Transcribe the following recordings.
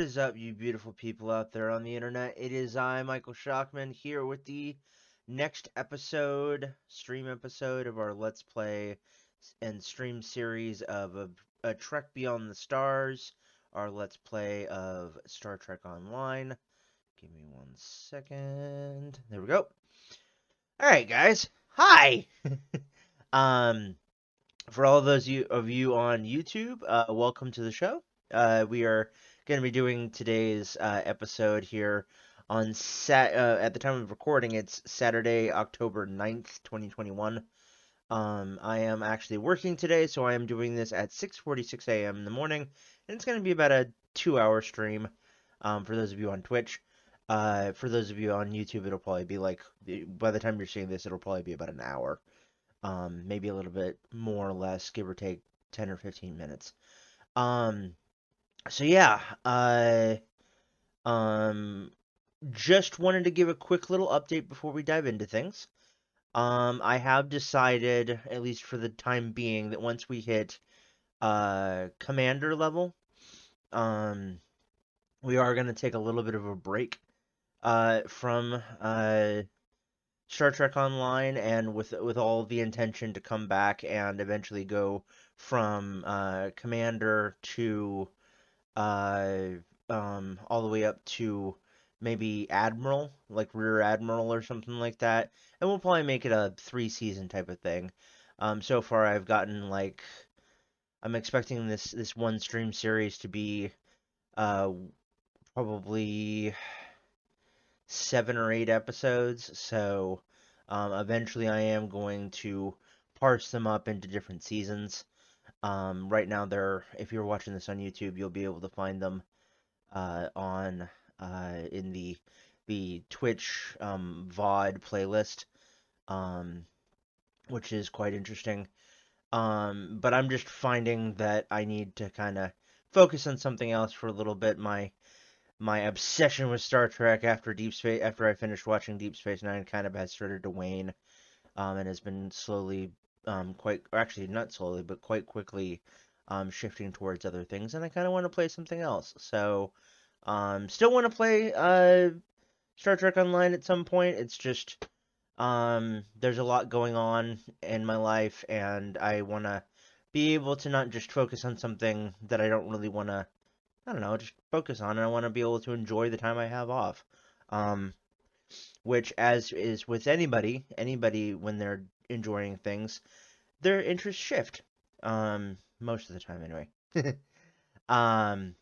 What is up, you beautiful people out there on the internet? It is I, Michael Shockman, here with the next stream episode of our Let's Play and stream series of a Trek Beyond the Stars, our Let's Play of Star Trek Online. Give me 1 second. There we go. Alright, guys. Hi! um, for all those of you on YouTube, welcome to the show. We are going to be doing today's episode here on at the time of recording. It's Saturday, October 9th, 2021. I am actually working today, so I am doing this at 6:46 a.m. in the morning, and it's going to be about a 2-hour stream. For those of you on Twitch. For those of you on YouTube, it'll probably be like, by the time you're seeing this, it'll probably be about an hour. Maybe a little bit more or less, give or take 10 or 15 minutes. So yeah, I just wanted to give a quick little update before we dive into things. I have decided, at least for the time being, that once we hit Commander level, we are going to take a little bit of a break from Star Trek Online, and with all the intention to come back and eventually go from Commander to all the way up to maybe Admiral, like Rear Admiral or something like that. And we'll probably make it a 3-season type of thing. So far I've gotten I'm expecting this one stream series to be probably 7 or 8 episodes. So eventually I am going to parse them up into different seasons. Right now, if you're watching this on YouTube, you'll be able to find them on in the Twitch VOD playlist, which is quite interesting. But I'm just finding that I need to kind of focus on something else for a little bit. My obsession with Star Trek after I finished watching Deep Space Nine kind of has started to wane, and has been slowly, actually not slowly, but quite quickly, shifting towards other things, and I kind of want to play something else. So, still want to play Star Trek Online at some point. It's just there's a lot going on in my life, and I want to be able to not just focus on something that I don't really want to, I don't know, just focus on, and I want to be able to enjoy the time I have off. Which, as is with anybody when they're enjoying things, their interests shift. Most of the time, anyway. um,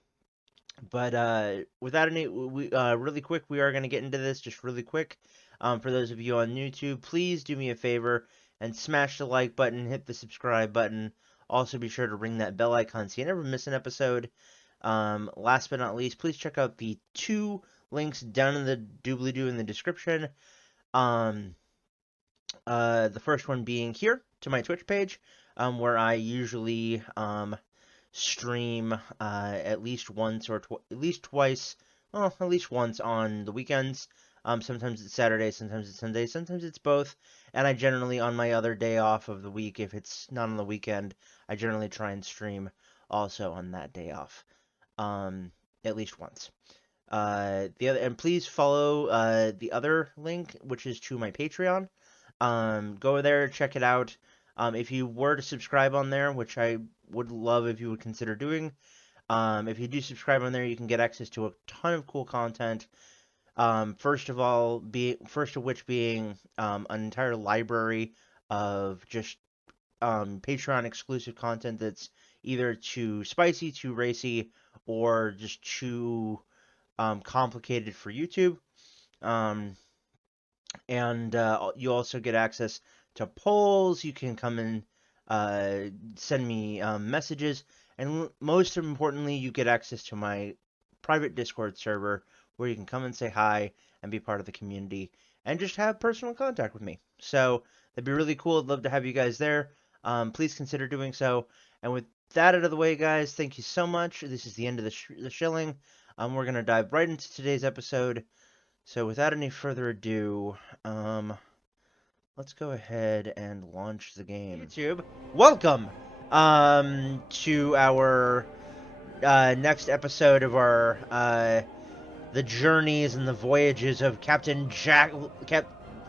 but without any, really quick, we are gonna get into this just really quick. For those of you on YouTube, please do me a favor and smash the like button, hit the subscribe button. Also, be sure to ring that bell icon so you never miss an episode. Last but not least, please check out the 2 links down in the doobly-doo in the description. The first one being here to my Twitch page, where I usually stream at least once or at least twice, well, at least once on the weekends. Sometimes it's Saturday, sometimes it's Sunday, sometimes it's both. And I generally, on my other day off of the week, if it's not on the weekend, I generally try and stream also on that day off, at least once. And please follow the other link, which is to my Patreon. Go there, check it out. If you were to subscribe on there, which I would love if you would consider doing, if you do subscribe on there, you can get access to a ton of cool content. First of which being an entire library of just Patreon exclusive content that's either too spicy, too racy, or just too complicated for YouTube. And you also get access to polls. You can come and send me messages, and most importantly, you get access to my private Discord server where you can come and say hi and be part of the community and just have personal contact with me. So that'd be really cool. I'd love to have you guys there. Please consider doing so. And with that out of the way, guys, thank you so much. This is the end of the shilling. We're going to dive right into today's episode. So without any further ado, let's go ahead and launch the game. YouTube, welcome to our next episode of our the journeys and the voyages of Captain Jack,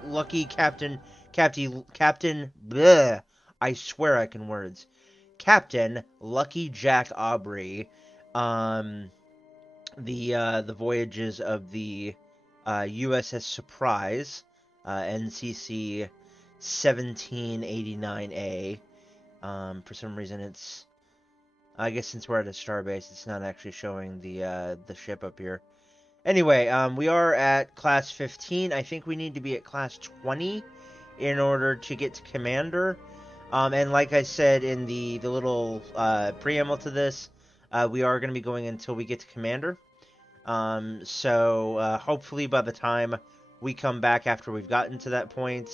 Lucky Captain, Captain. Bleh, I swear I can words. Captain Lucky Jack Aubrey. The voyages of the USS Surprise, NCC 1789A. For some reason, I guess since we're at a starbase, it's not actually showing the ship up here. Anyway, we are at class 15. I think we need to be at class 20 in order to get to Commander. And like I said in the little preamble to this, we are going to be going until we get to Commander. So hopefully by the time we come back after we've gotten to that point,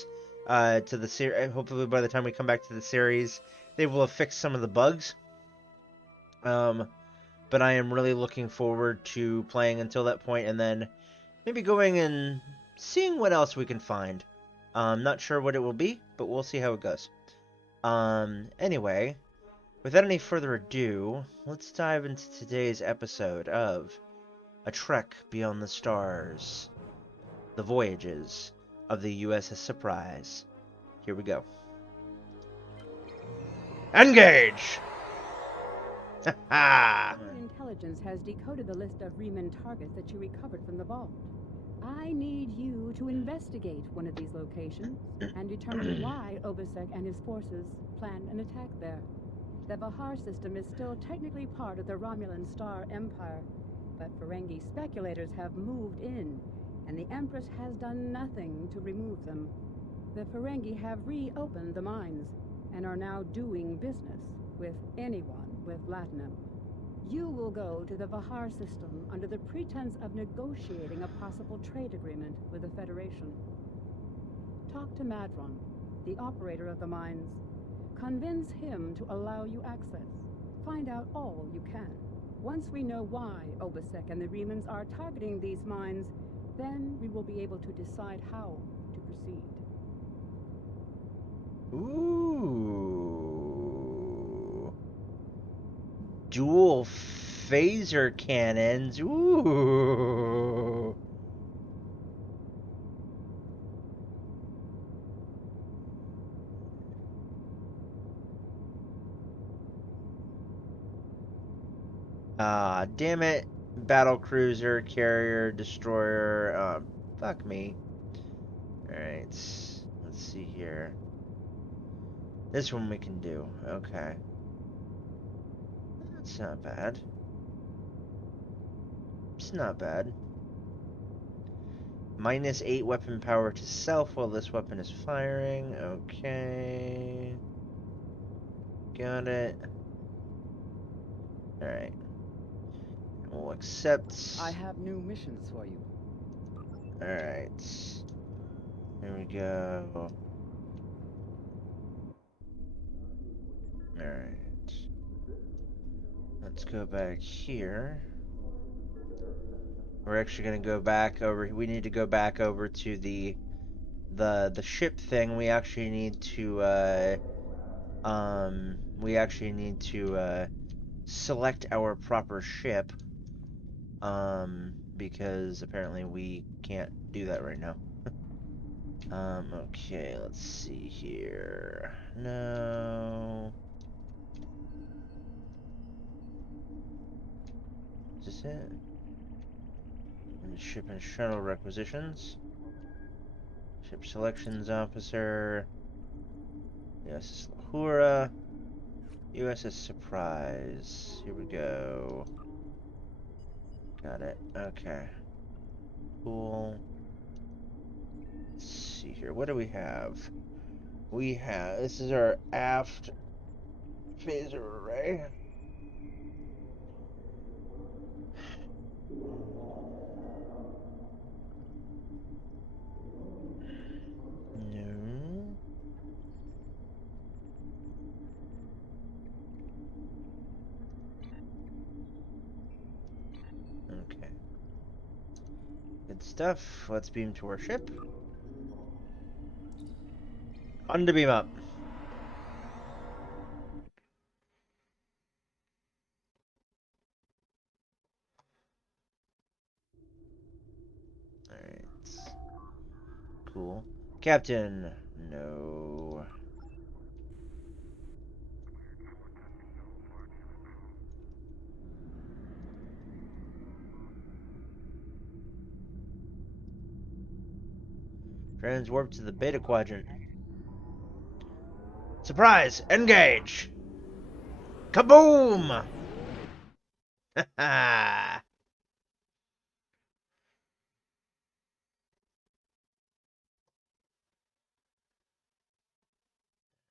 to the series, hopefully by the time we come back to the series, they will have fixed some of the bugs. But I am really looking forward to playing until that point, and then maybe going and seeing what else we can find. Not sure what it will be, but we'll see how it goes. Anyway, without any further ado, let's dive into today's episode of A Trek Beyond the Stars, The Voyages of the USS Surprise. Here we go. Engage! Ha! Intelligence has decoded the list of Riemann targets that you recovered from the vault. I need you to investigate one of these locations and determine why Obasek and his forces planned an attack there. The Vahar system is still technically part of the Romulan Star Empire, but Ferengi speculators have moved in, and the Empress has done nothing to remove them. The Ferengi have reopened the mines and are now doing business with anyone with Latinum. You will go to the Vahar system under the pretense of negotiating a possible trade agreement with the Federation. Talk to Madron, the operator of the mines. Convince him to allow you access. Find out all you can. Once we know why Obasek and the Riemanns are targeting these mines, then we will be able to decide how to proceed. Ooh. Dual phaser cannons. Ooh. Ah, damn it. Battle cruiser, carrier, destroyer. Fuck me. Alright. Let's see here. This one we can do. Okay. That's not bad. It's not bad. -8 weapon power to self while this weapon is firing. Okay. Got it. Alright. We'll accept. I have new missions for you. Alright. Here we go. Alright. Let's go back here. We're actually gonna go back over. We need to go back over to the ship thing. We actually need to select our proper ship. Because apparently we can't do that right now. Okay, let's see here. No. Is this it? And ship and shuttle requisitions. Ship selections officer. USS Lahura. USS Surprise. Here we go. Got it. Okay. Cool. Let's see here. What do we have? This is our aft phaser array. No. Okay. Good stuff. Let's beam to our ship. On to beam up. cool. Captain, no. Transwarp to the Beta Quadrant. Surprise! Engage! Kaboom! Ha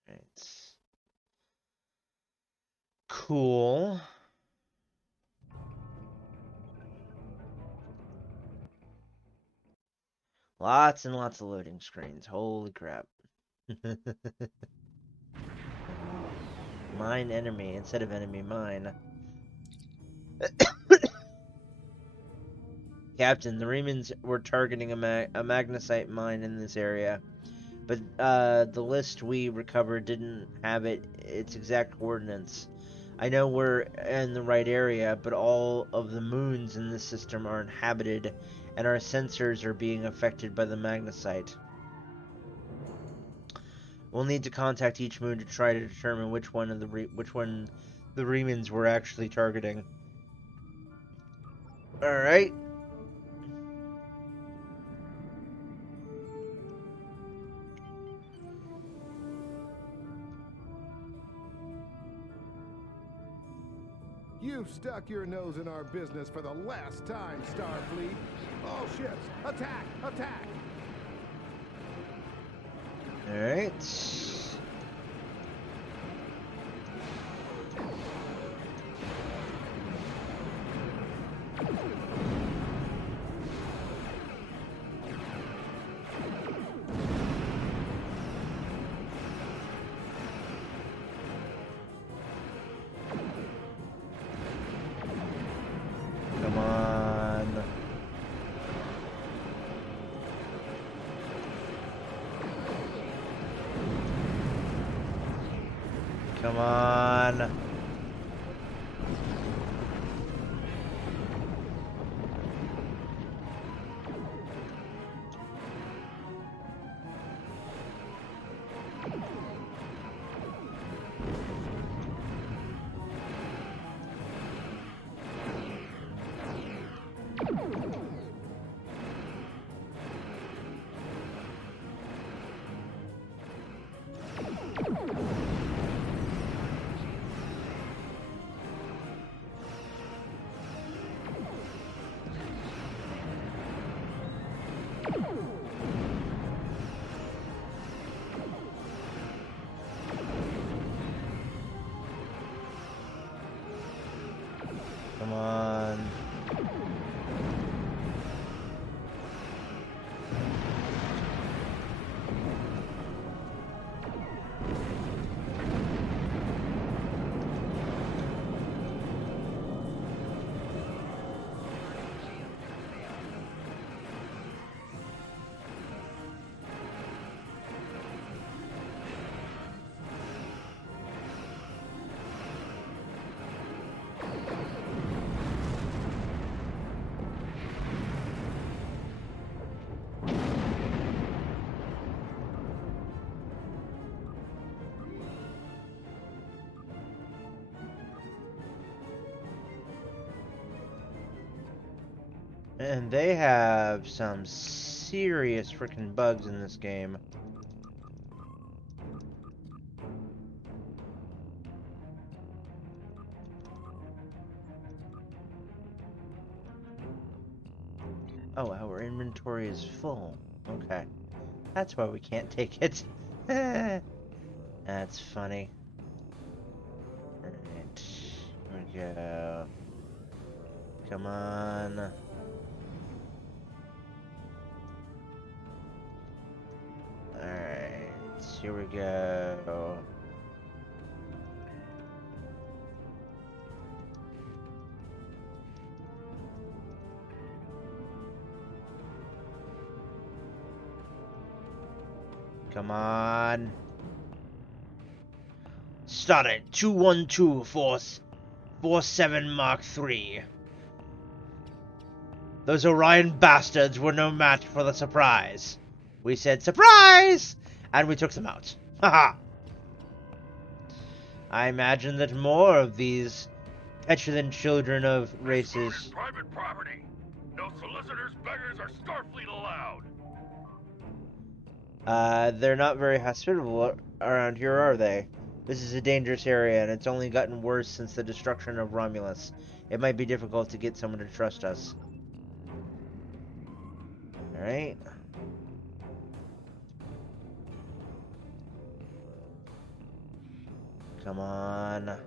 It's cool. Lots and lots of loading screens. Holy crap. Mine enemy instead of enemy mine. Captain, the Remans were targeting a magnesite mine in this area, but the list we recovered didn't have its exact coordinates. I know we're in the right area, but all of the moons in this system are inhabited, and our sensors are being affected by the magnesite. We'll need to contact each moon to try to determine which one the Remans were actually targeting. All right. You've stuck your nose in our business for the last time, Starfleet. All ships, attack! Attack! All right. Come on. Come on. Come on. And they have some serious freaking bugs in this game. Oh, our inventory is full. Okay. That's why we can't take it. That's funny. Alright. Here we go. Come on. Alright. Here we go. Come on. Start it. 212 Force 47 Mark III. Those Orion bastards were no match for the surprise. We said, surprise! And we took them out. Haha. I imagine that more of these petulant children of This races... is private property. No solicitors, beggars, or Starfleet allowed. They're not very hospitable around here, are they? This is a dangerous area, and it's only gotten worse since the destruction of Romulus. It might be difficult to get someone to trust us. Alright. Come on. Alright.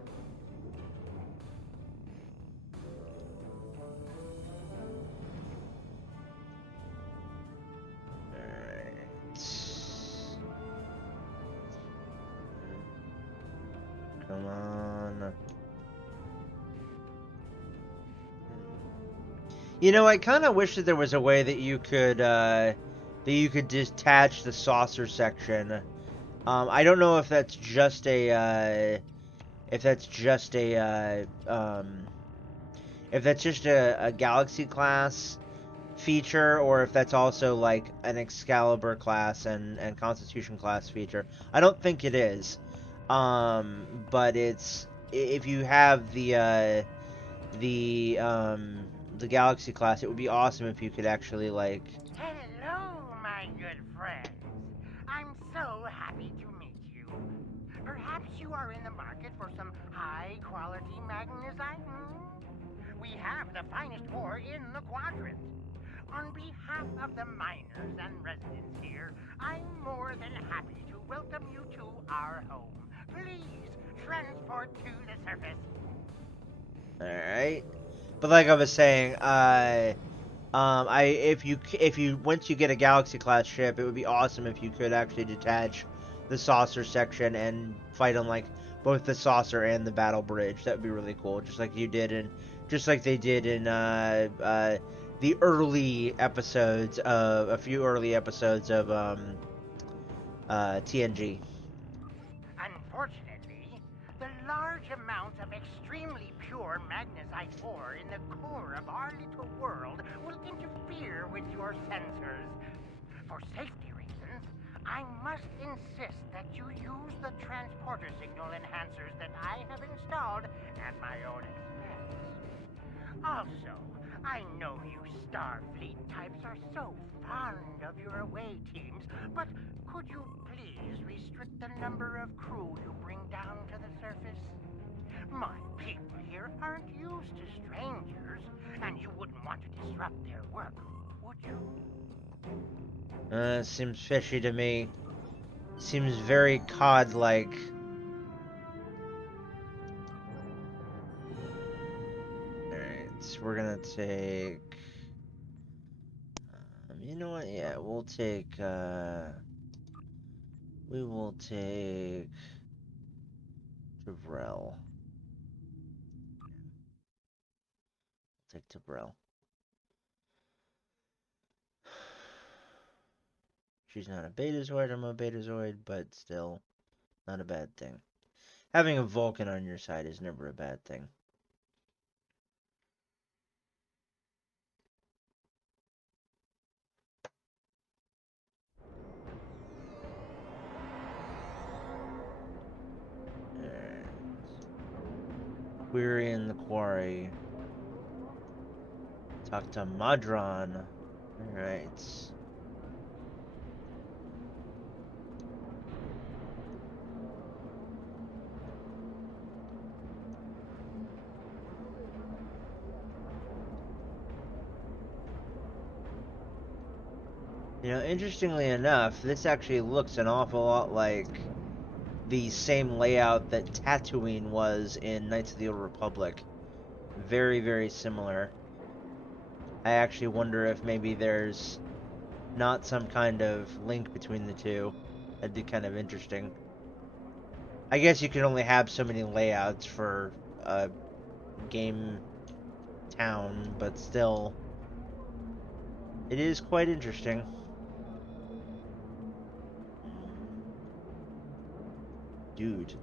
Come on. You know, I kind of wish that there was a way that you could detach the saucer section. I don't know if that's just a, if that's just a Galaxy class feature, or if that's also like an Excalibur class and Constitution class feature. I don't think it is. But it's, if you have the Galaxy class, it would be awesome if you could actually, like... Hello, my good friends. I'm so happy to meet you. Perhaps you are in the market for some high-quality magnesite? We have the finest ore in the quadrant. On behalf of the miners and residents here, I'm more than happy to welcome you to our home. Please, transport to the surface. Alright. But like I was saying, if you once you get a Galaxy class ship, it would be awesome if you could actually detach the saucer section and fight on like both the saucer and the battle bridge. That would be really cool, just like they did in the early episodes of a few early episodes of TNG. Unfortunately, the large amounts of extremely pure magnesite ore in the core of our little world will interfere with your sensors. For safety reasons, I must insist that you use the transporter signal enhancers that I have installed at my own expense. Also, I know you Starfleet types are so fond of your away teams, but could you please restrict the number of crew you bring down to the surface? My people here aren't used to strangers, and you wouldn't want to disrupt their work, would you? Seems fishy to me. Seems very COD-like. Alright, so we're gonna take... you know what? Yeah, we'll take, we will take... Tavrel. Take Tavrel. She's not a Betazoid, I'm a Betazoid, but still, not a bad thing. Having a Vulcan on your side is never a bad thing. Query in the quarry. Talk to Madron. Alright. You know, interestingly enough, this actually looks an awful lot like the same layout that Tatooine was in Knights of the Old Republic. Very, very similar. I actually wonder if maybe there's not some kind of link between the two. That'd be kind of interesting. I guess you can only have so many layouts for a game town, but still, it is quite interesting. Dude.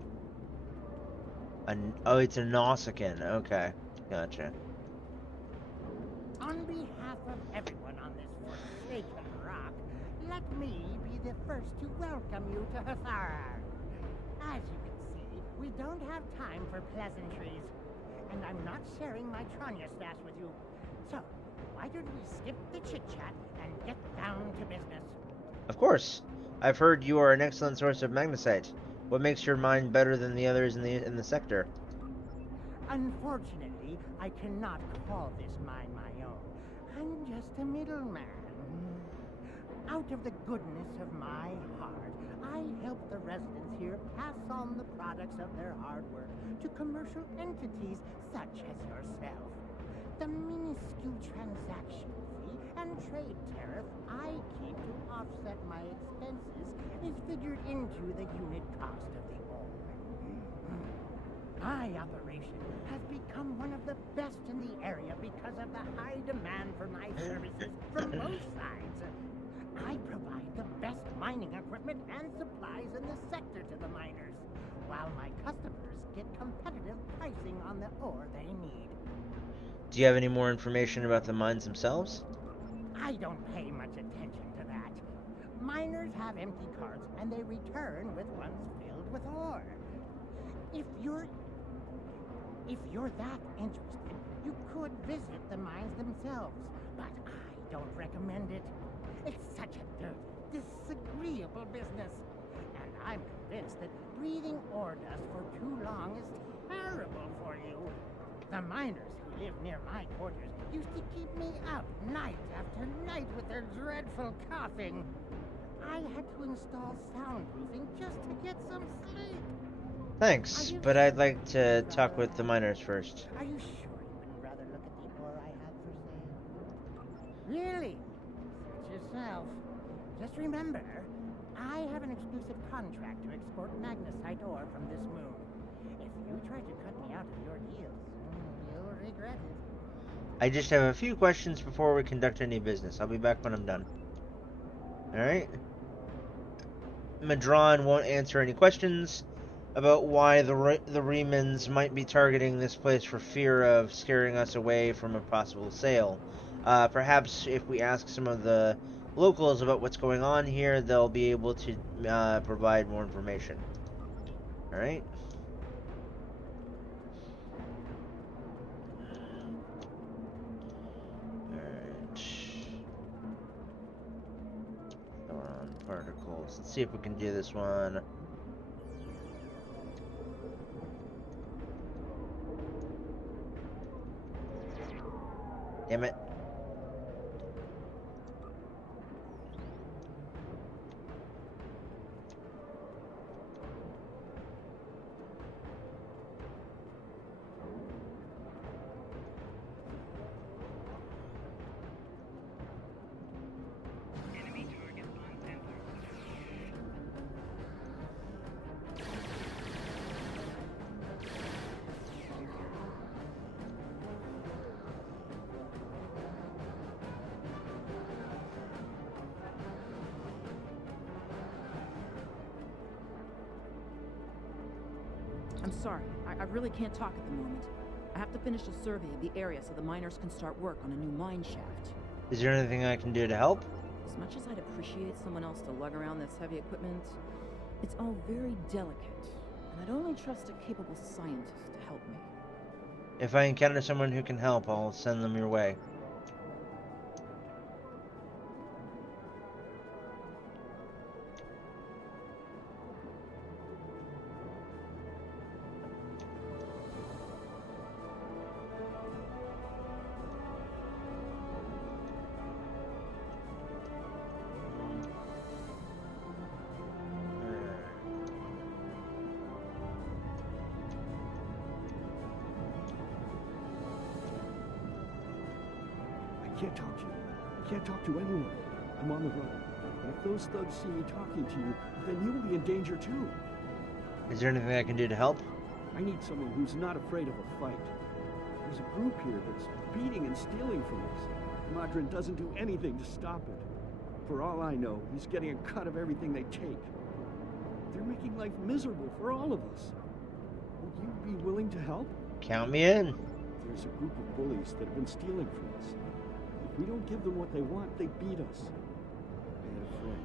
Oh, it's a Nausicaan. Okay, gotcha. On behalf of everyone on this forsaken rock, let me be the first to welcome you to Hathara. As you can see, we don't have time for pleasantries. And I'm not sharing my Tranya stash with you. So, why don't we skip the chit-chat and get down to business? Of course. I've heard you are an excellent source of magnesite. What makes your mine better than the others in the sector? Unfortunately, I cannot call this mine my own. I'm just a middleman. Out of the goodness of my heart, I help the residents here pass on the products of their hard work to commercial entities such as yourself. The minuscule transaction fee and trade tariff I keep to offset my expenses is figured into the unit cost of the ore. My operation has become one of the best in the area because of the high demand for my services from both sides. I provide the best mining equipment and supplies in the sector to the miners, while my customers get competitive pricing on the ore they need. Do you have any more information about the mines themselves? I don't pay much attention to that. Miners have empty carts and they return with ones filled with ore. If you're that interested, you could visit the mines themselves, but I don't recommend it. It's such a dirty, disagreeable business. And I'm convinced that breathing ore dust for too long is terrible for you. The miners who live near my quarters used to keep me up night after night with their dreadful coughing. I had to install soundproofing just to get some sleep. Thanks, but I'd like to talk with the miners first. Are you sure you wouldn't rather look at the ore I have for sale? Really? Search yourself. Just remember, I have an exclusive contract to export magnesite ore from this moon. If you try to cut me out of your deals, you'll regret it. I just have a few questions before we conduct any business. I'll be back when I'm done. Alright? Madron won't answer any questions about why the Remans might be targeting this place for fear of scaring us away from a possible sale. Perhaps if we ask some of the locals about what's going on here, they'll be able to provide more information. Alright? Particles. Let's see if we can do this one. Damn it. I'm sorry, I really can't talk at the moment. I have to finish a survey of the area so the miners can start work on a new mine shaft. Is there anything I can do to help? As much as I'd appreciate someone else to lug around this heavy equipment, it's all very delicate, and I'd only trust a capable scientist to help me. If I encounter someone who can help, I'll send them your way. I can't talk to you. I can't talk to anyone. I'm on the run. And if those thugs see me talking to you, then you'll be in danger too. Is there anything I can do to help? I need someone who's not afraid of a fight. There's a group here that's beating and stealing from us. Madron doesn't do anything to stop it. For all I know, he's getting a cut of everything they take. They're making life miserable for all of us. Would you be willing to help? Count me in. There's a group of bullies that have been stealing from us. If we don't give them what they want, they beat us. And my friend.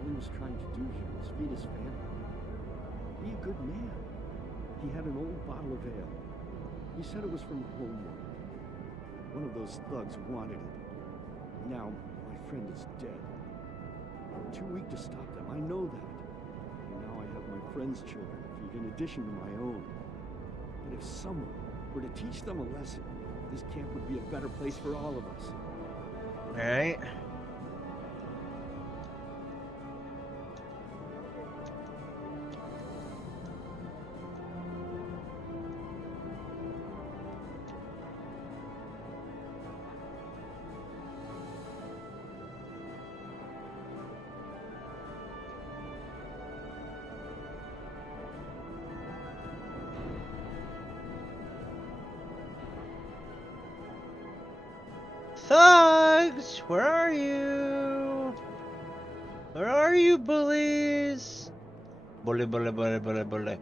All he was trying to do here was feed his family. Be a good man. He had an old bottle of ale. He said it was from homework. One of those thugs wanted it. Now, my friend is dead. I'm too weak to stop them, I know that. And now I have my friend's children to feed in addition to my own. But if someone were to teach them a lesson, this camp would be a better place for all of us. Alright. Thugs! Where are you? Where are you, bullies? Bully, bully, bully, bully, bully.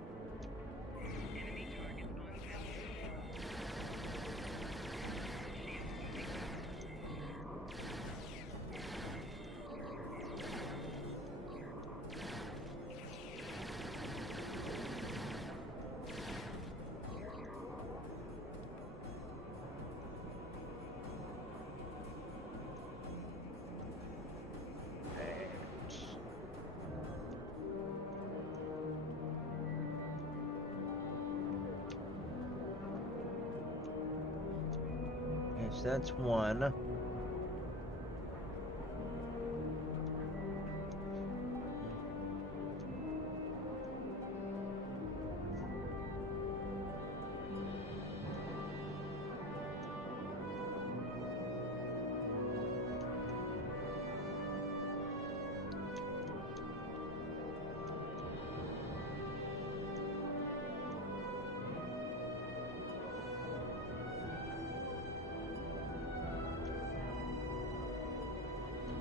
So that's one.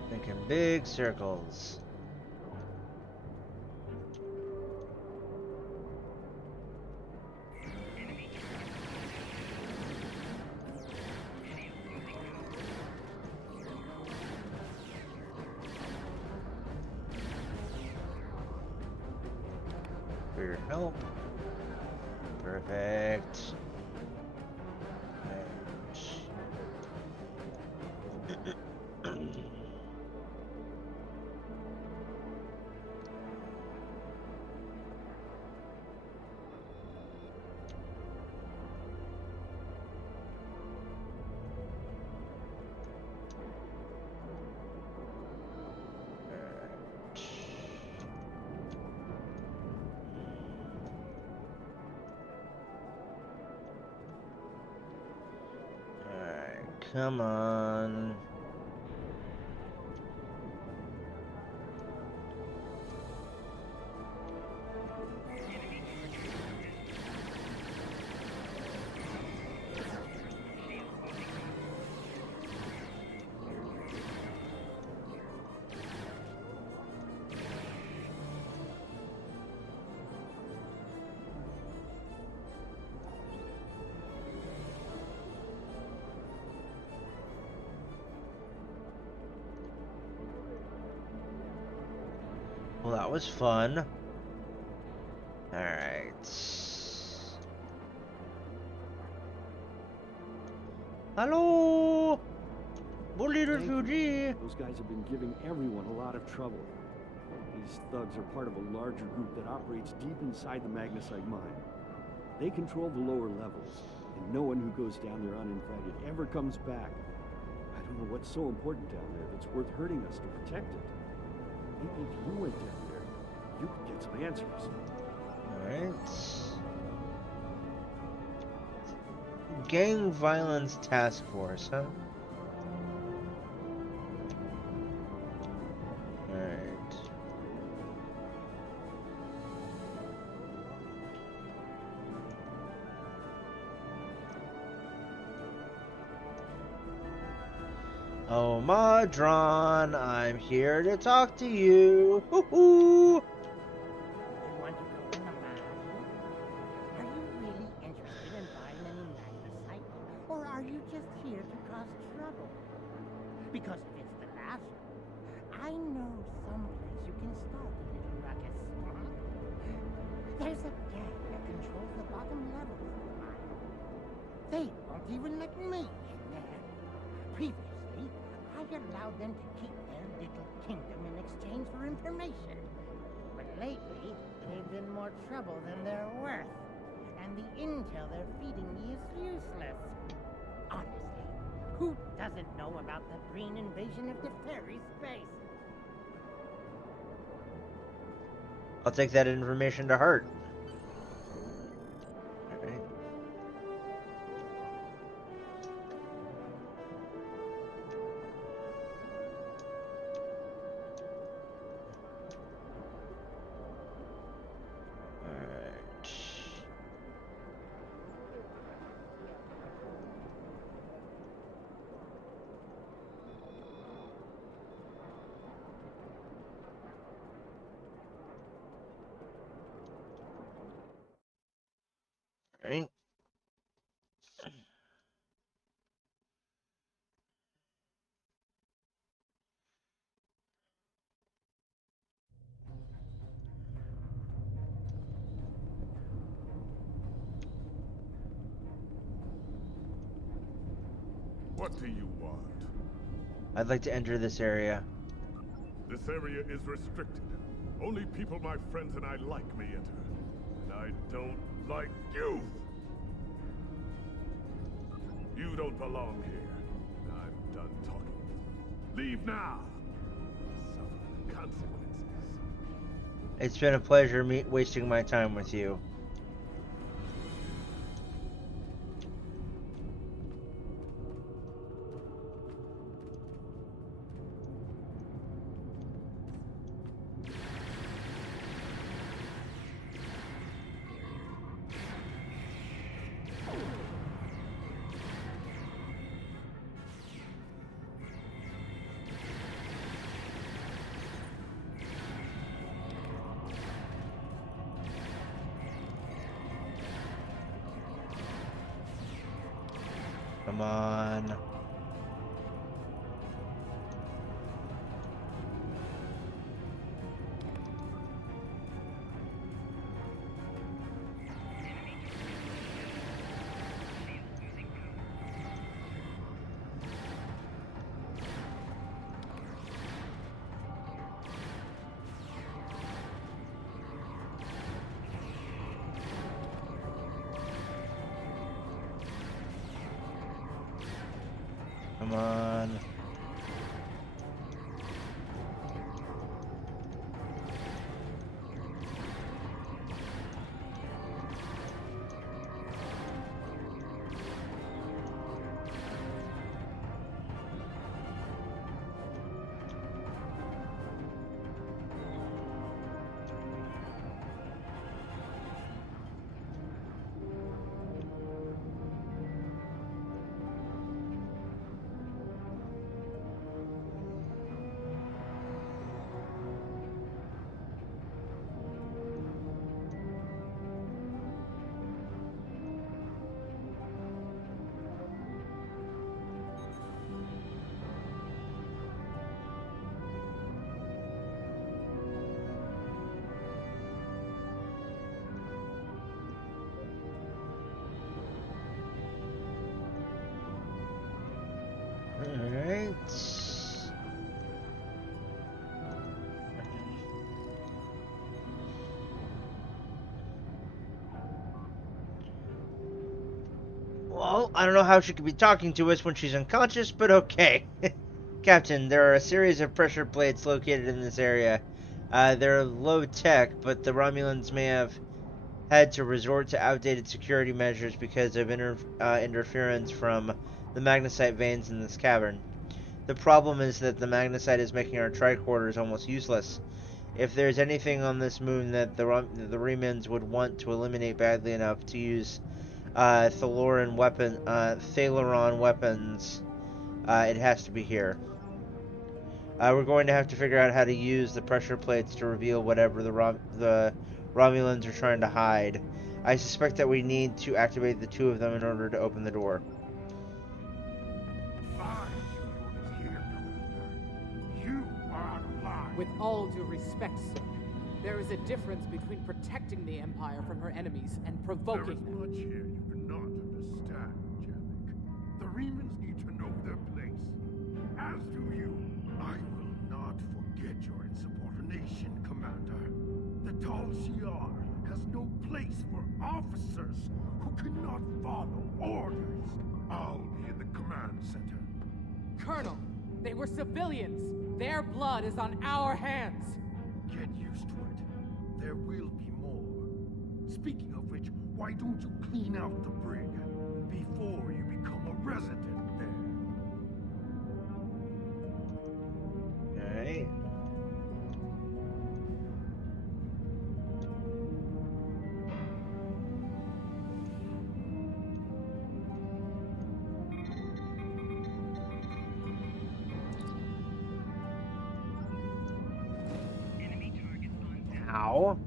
Thinking big circles. For your help. Perfect. Come on. Well, that was fun. Alright. Hello! Bully refugee! Those guys have been giving everyone a lot of trouble. These thugs are part of a larger group that operates deep inside the magnesite mine. They control the lower levels, and no one who goes down there uninvited ever comes back. I don't know what's so important down there that's worth hurting us to protect it. Maybe if you went down there, you could get some answers. Alright. Gang Violence Task Force, huh? Alright. Oh, Madron, I'm here to talk to you. Hoo-hoo! You want to go in the mine? Are you really interested in buying any magnesite? Or are you just here to cause trouble? Because if it's the latter, I know someplace you can start a little ruckus. There's a gang that controls the bottom levels of the mine. They won't even let me in there. Previously, I allowed them to keep their little kingdom in exchange for information. But lately, they've been more trouble than they're worth. And the intel they're feeding me is useless. Honestly, who doesn't know about the green invasion of the fairy space? I'll take that information to heart. Alright. Alright. What do you want? I'd like to enter this area. This area is restricted. Only people my friends and I like may enter. And I don't like you! You don't belong here. I'm done talking with you. Leave now! Suffer the consequences. It's been a pleasure wasting my time with you. Come on. Come on. Alright. Well, I don't know how she could be talking to us when she's unconscious, but okay. Captain, there are a series of pressure plates located in this area. They're low tech, but the Romulans may have had to resort to outdated security measures because of interference from the magnesite veins in this cavern. The problem is that the magnesite is making our tricorders almost useless. If there's anything on this moon that the Remans would want to eliminate badly enough to use Thaloran weapons, it has to be here. We're going to have to figure out how to use the pressure plates to reveal whatever the Romulans are trying to hide. I suspect that we need to activate the two of them in order to open the door. Fine, you here, Commander. You are With all due respect, sir, there is a difference between protecting the Empire from her enemies and There provoking is them. much here you do not understand, Javik. The Remans need to know their place. As do you. I will not forget your insubordination, Commander. The Tal Shiar has no place for officers who cannot follow orders. I'll be in the command center. Colonel, they were civilians. Their blood is on our hands. Get used to it. There will be more. Speaking of which, why don't you clean out the brig before you become a resident there? Alright. Ow.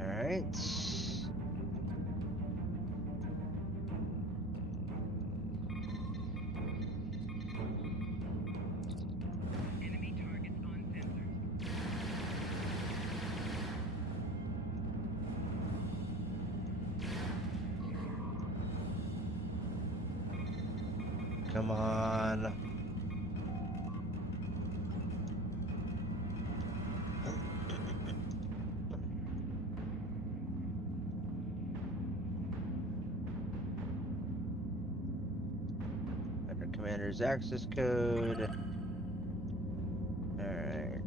Alright. Come on. Under Commander's access code. Alright.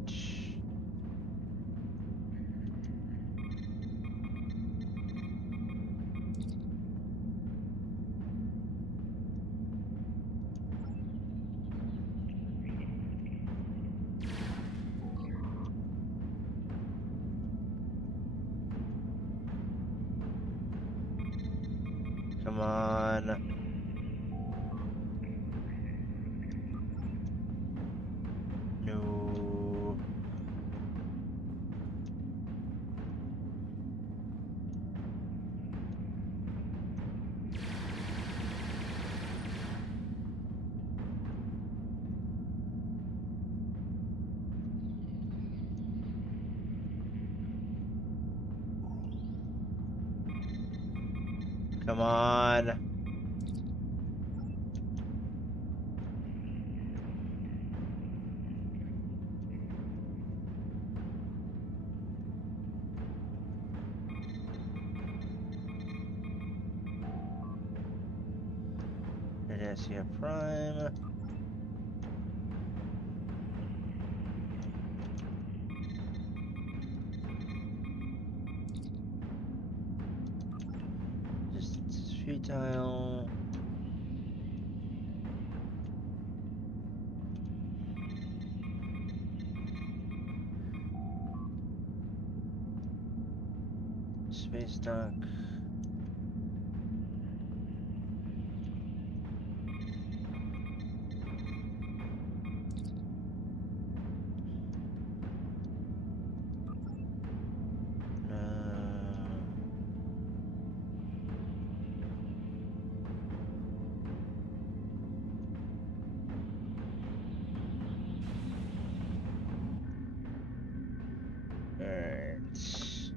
Come on. No. Come on. Ardessia Prime. Just futile. Space dock.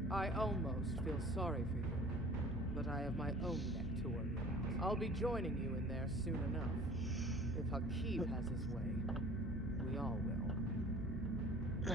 I almost feel sorry for you, but I have my own neck to worry about. I'll be joining you in there soon enough. If Hakeem has his way, we all will.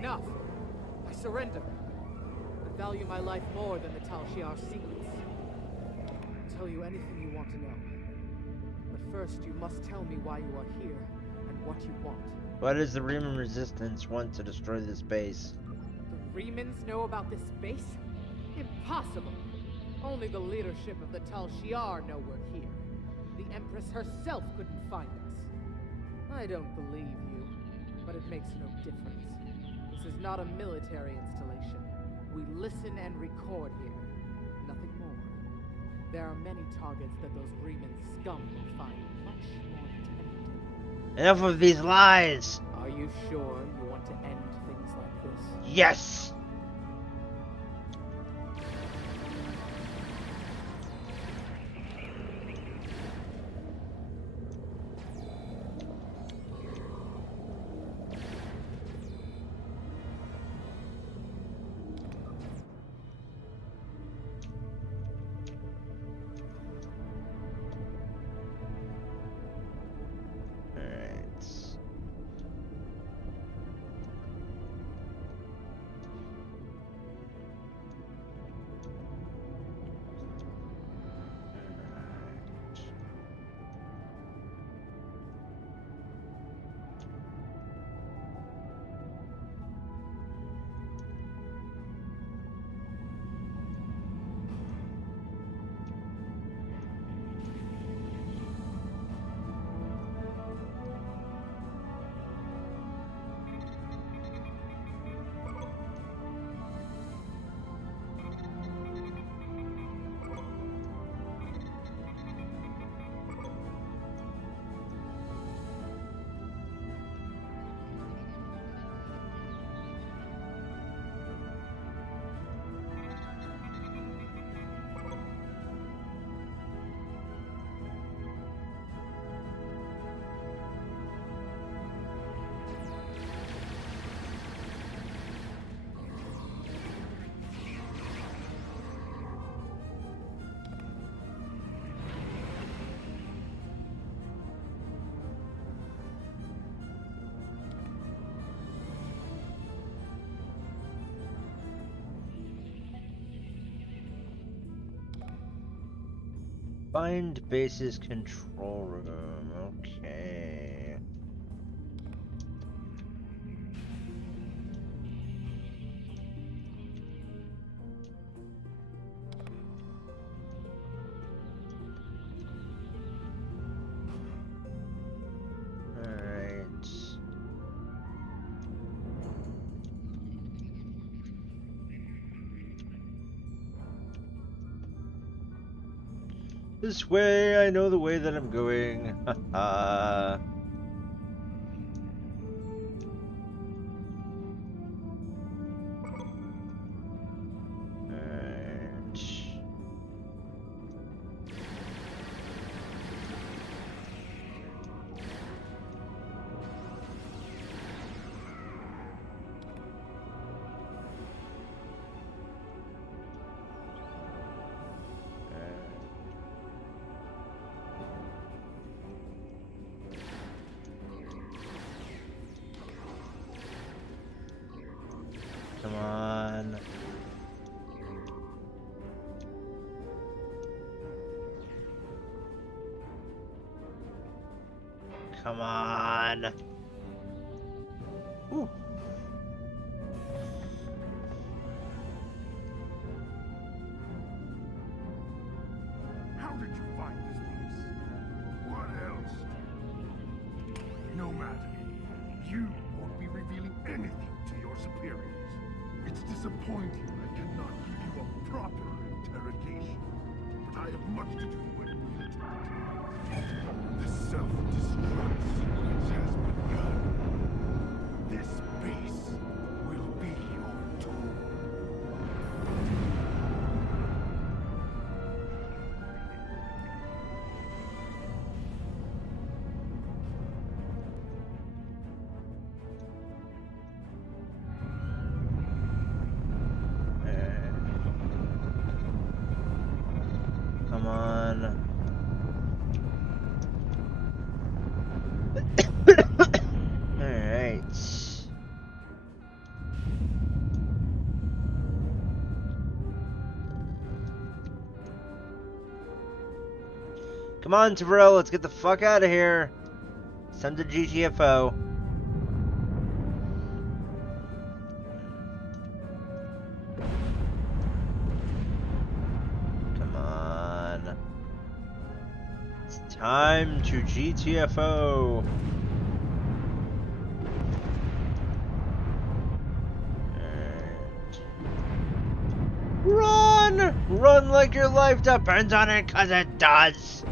Enough. I surrender. I value my life more than the Tal Shiar secrets. I'll tell you anything you want to know. But first, you must tell me why you are here and what you want. Why does the Riemann Resistance want to destroy this base? The Remans know about this base? Impossible! Only the leadership of the Tal Shiar know we're here. The Empress herself couldn't find us. I don't believe you, but it makes no difference. This is not a military installation. We listen and record here. Nothing more. There are many targets that those Riemann scum will find much more tempting. Enough of these lies! Are you sure you want to end things like this? Yes! Find base's control room. Okay. Alright. This way, I know the way that I'm going. Haha. Come on. Come on. Ooh. How did you find this place? What else? No matter. You won't be revealing anything to your superiors. It's disappointing I cannot give you a proper interrogation, but I have much to do with military. The self-destruct sequence has begun. This base will be your tomb. Come on. Alright. Come on, Terrell, let's get the fuck out of here. Send to GTFO. Come on. It's time to GTFO. Run! Run like your life depends on it, 'cause it does!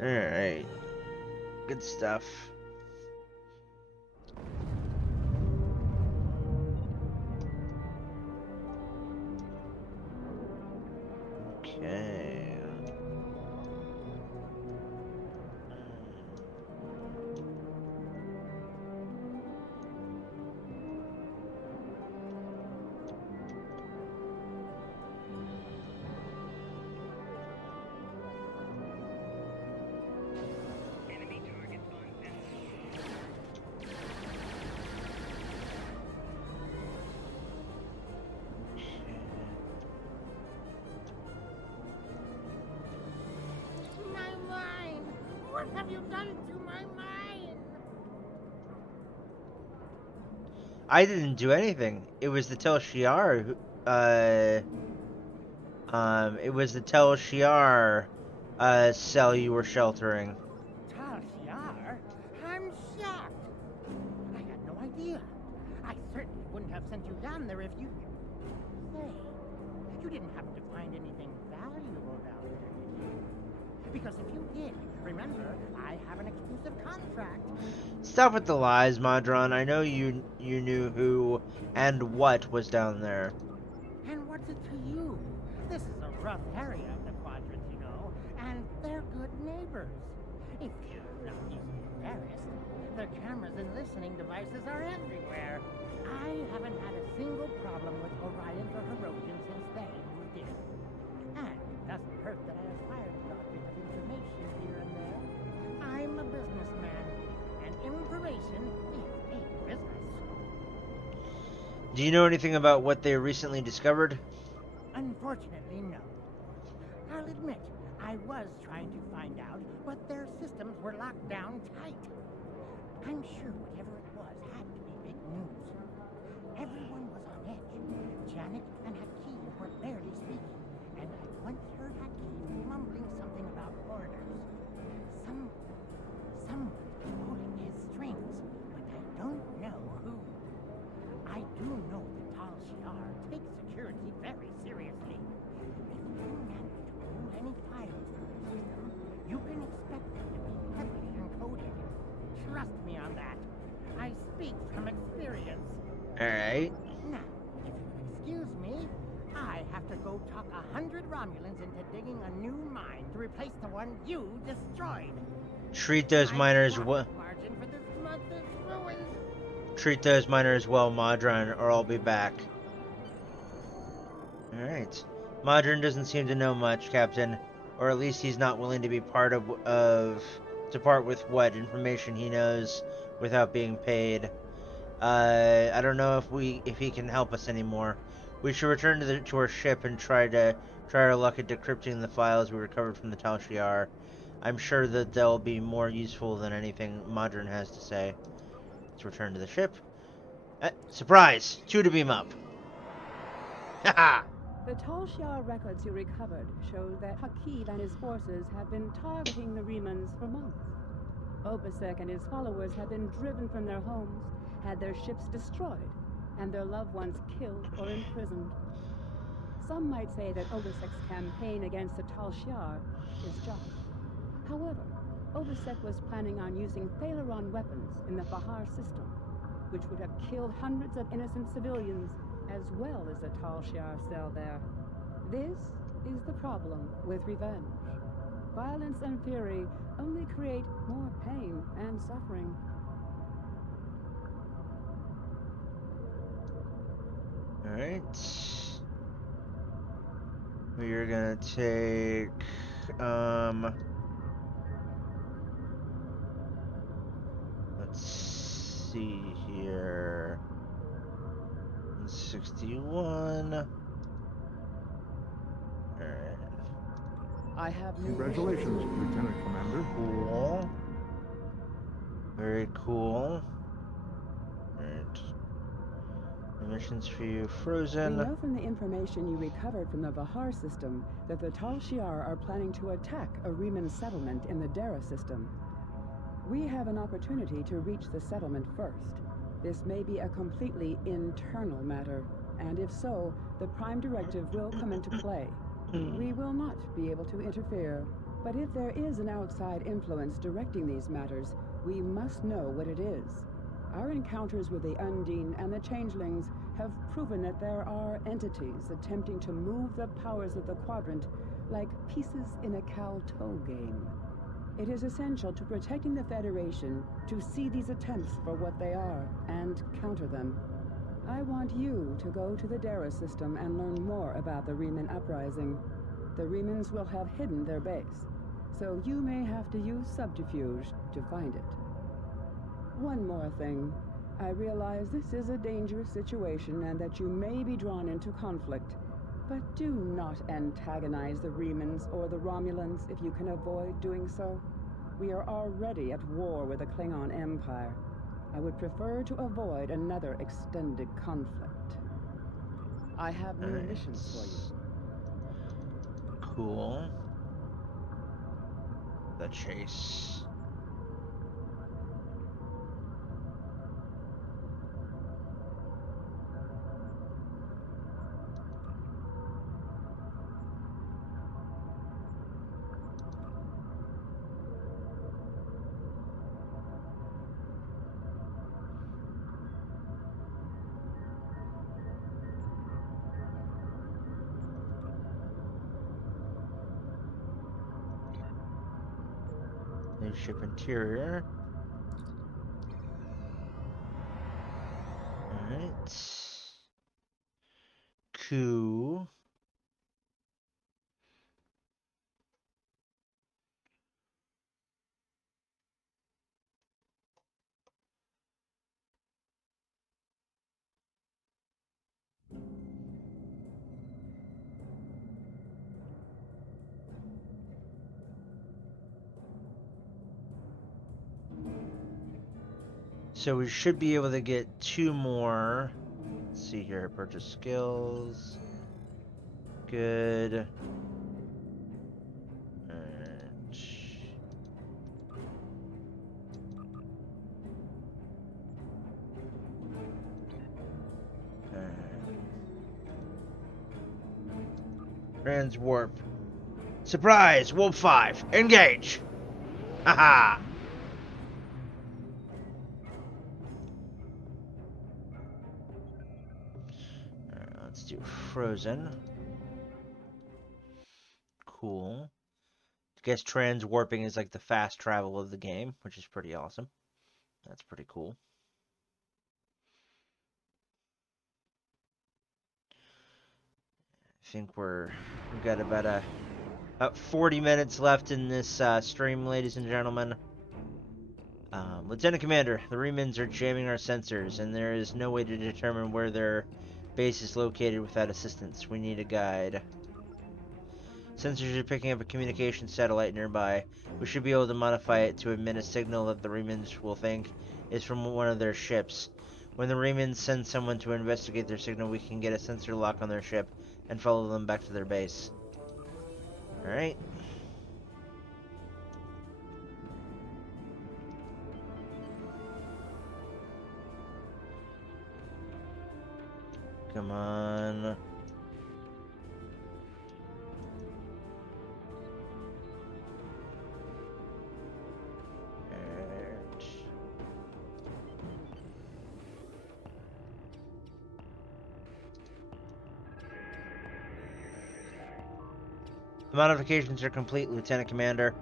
Alright. Good stuff. Okay. My mind! What have you done to my mind? I didn't do anything. It was the Tel Shiar who, it was the Tel Shiar, cell you were sheltering. Tal Shiar? I'm shocked. I had no idea. I certainly wouldn't have sent you down there if you... Say, you didn't happen to find anything valuable down there, did you? Because if you did, remember, I have an exclusive contract. Stop with the lies, Madron. I know you knew who and what was down there. And what's it to you? This is a rough area of the quadrant, you know, and they're good neighbors. If you're not easily embarrassed, their cameras and listening devices are everywhere. I haven't had a single problem with Orion or Herodian since they moved in. And it doesn't hurt that I acquired a bit of information here and there. I'm a businessman, and information is a business. Do you know anything about what they recently discovered? Unfortunately, no. I'll admit, I was trying to find out, but their systems were locked down tight. I'm sure whatever it was had to be big news. Everyone was on edge. Janet and Hakeem were barely speaking, and I once heard Hakeem mumbling something about foreigners. Someone pulling his strings, but I don't know who. I do know that Tal Shiar takes security very seriously. If you manage to pull any files from the system, you can expect them to be heavily encoded. Trust me on that. I speak from experience. Alright. Now, if you'll excuse me, I have to go talk 100 Romulans into digging a new mine to replace the one you destroyed. Treat those miners well. Margin for this month is ruined. Treat those miners well, Madron, or I'll be back. Alright. Madron doesn't seem to know much, Captain. Or at least he's not willing to be part to part with what information he knows without being paid. I don't know if he can help us anymore. We should return to our ship and try our luck at decrypting the files we recovered from the Tal Shiar. I'm sure that they'll be more useful than anything Madron has to say. Let's return to the ship. Surprise! 2 to beam up. Haha! The Tal Shiar records you recovered show that Hakeem and his forces have been targeting the Remans for months. Obasek and his followers have been driven from their homes, had their ships destroyed, and their loved ones killed or imprisoned. Some might say that Obasek's campaign against the Tal Shiar is just. However, Obasek was planning on using Thaleron weapons in the Fahar system, which would have killed hundreds of innocent civilians as well as the Tal Shiar cell there. This is the problem with revenge. Violence and fury only create more pain and suffering. Alright. We are gonna take, let's see here. 61. Alright. I have new Congratulations, Lieutenant Commander. Cool. Very cool. Alright. Missions for you, We Frozen. know from the information you recovered from the Vahar system that the Tal Shiar are planning to attack a Riemann settlement in the Dara system. We have an opportunity to reach the settlement first. This may be a completely internal matter, and if so, the Prime Directive will come into play. We will not be able to interfere, but if there is an outside influence directing these matters, we must know what it is. Our encounters with the Undine and the Changelings have proven that there are entities attempting to move the powers of the Quadrant like pieces in a cow-toe game. It is essential to protecting the Federation to see these attempts for what they are and counter them. I want you to go to the Dara system and learn more about the Riemann uprising. The Riemanns will have hidden their base, so you may have to use subterfuge to find it. One more thing. I realize this is a dangerous situation and that you may be drawn into conflict, but do not antagonize the Riemanns or the Romulans if you can avoid doing so. We are already at war with the Klingon Empire. I would prefer to avoid another extended conflict. I have new missions for you. Cool. The chase. New ship interior. Alright. Cool. So we should be able to get 2 more. Let's see here. Purchase skills. Good. Alright. Transwarp. Surprise! Wolf 5. Engage! Haha! Alright, let's do Frozen. Cool. I guess transwarping is like the fast travel of the game, which is pretty awesome. That's pretty cool. I think we've got about 40 minutes left in this stream, ladies and gentlemen. Lieutenant Commander, the Riemanns are jamming our sensors, and there is no way to determine where their base is located without assistance. We need a guide. Sensors are picking up a communication satellite nearby. We should be able to modify it to emit a signal that the Riemanns will think is from one of their ships. When the Riemanns send someone to investigate their signal, we can get a sensor lock on their ship and follow them back to their base. Alright. Come on. The modifications are complete, Lieutenant Commander.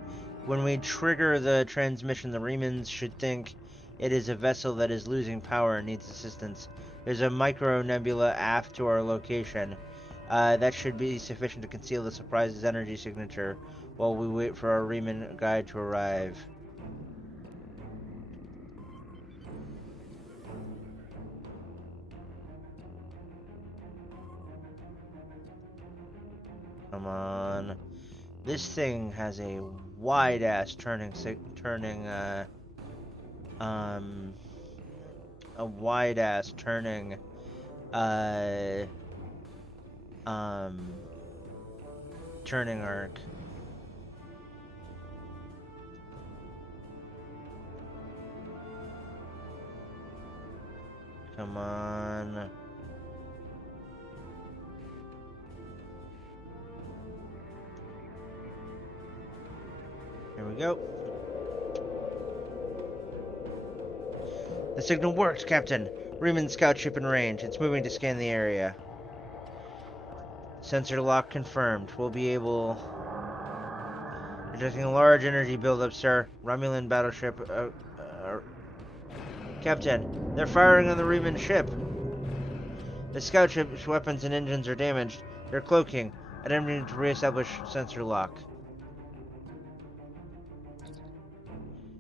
When we trigger the transmission, the Riemanns should think it is a vessel that is losing power and needs assistance. There's a micro nebula aft to our location. That should be sufficient to conceal the surprise's energy signature while we wait for our Riemann guide to arrive. Come on. This thing has a wide ass um a wide ass uh um turning arc. Come on. Here we go. The signal works, Captain. Riemann scout ship in range. It's moving to scan the area. Sensor lock confirmed. We'll be able... Detecting a large energy buildup, sir. Romulan battleship... Captain, they're firing on the Riemann ship. The scout ship's weapons and engines are damaged. They're cloaking. Attempting to reestablish sensor lock.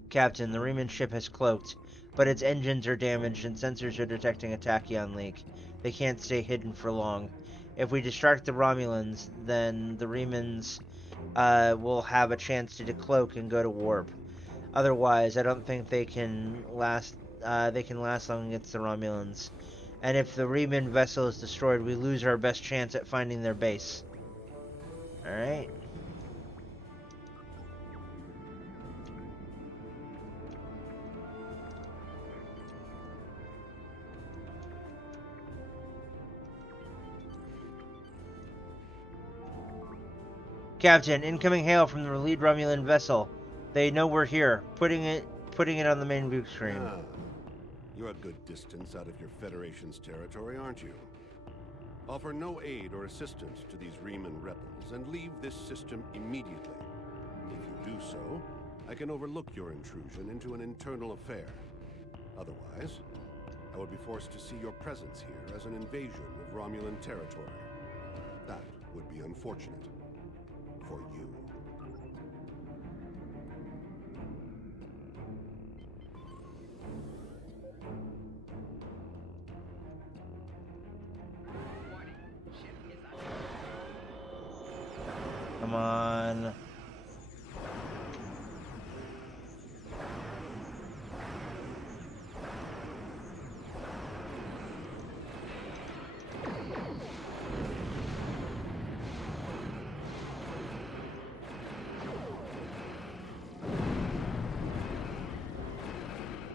Captain, the Riemann ship has cloaked, but its engines are damaged and sensors are detecting a tachyon leak. They can't stay hidden for long. If we distract the Romulans, then the Riemanns will have a chance to decloak and go to warp. Otherwise, I don't think they can last. They can last long against the Romulans. And if the Riemann vessel is destroyed, we lose our best chance at finding their base. All right. Captain, incoming hail from the lead Romulan vessel. They know we're here. Putting it on the main view screen. Ah, you're a good distance out of your Federation's territory, aren't you? Offer no aid or assistance to these Riemann rebels and leave this system immediately. If you do so, I can overlook your intrusion into an internal affair. Otherwise, I would be forced to see your presence here as an invasion of Romulan territory. That would be unfortunate. For you. Come on.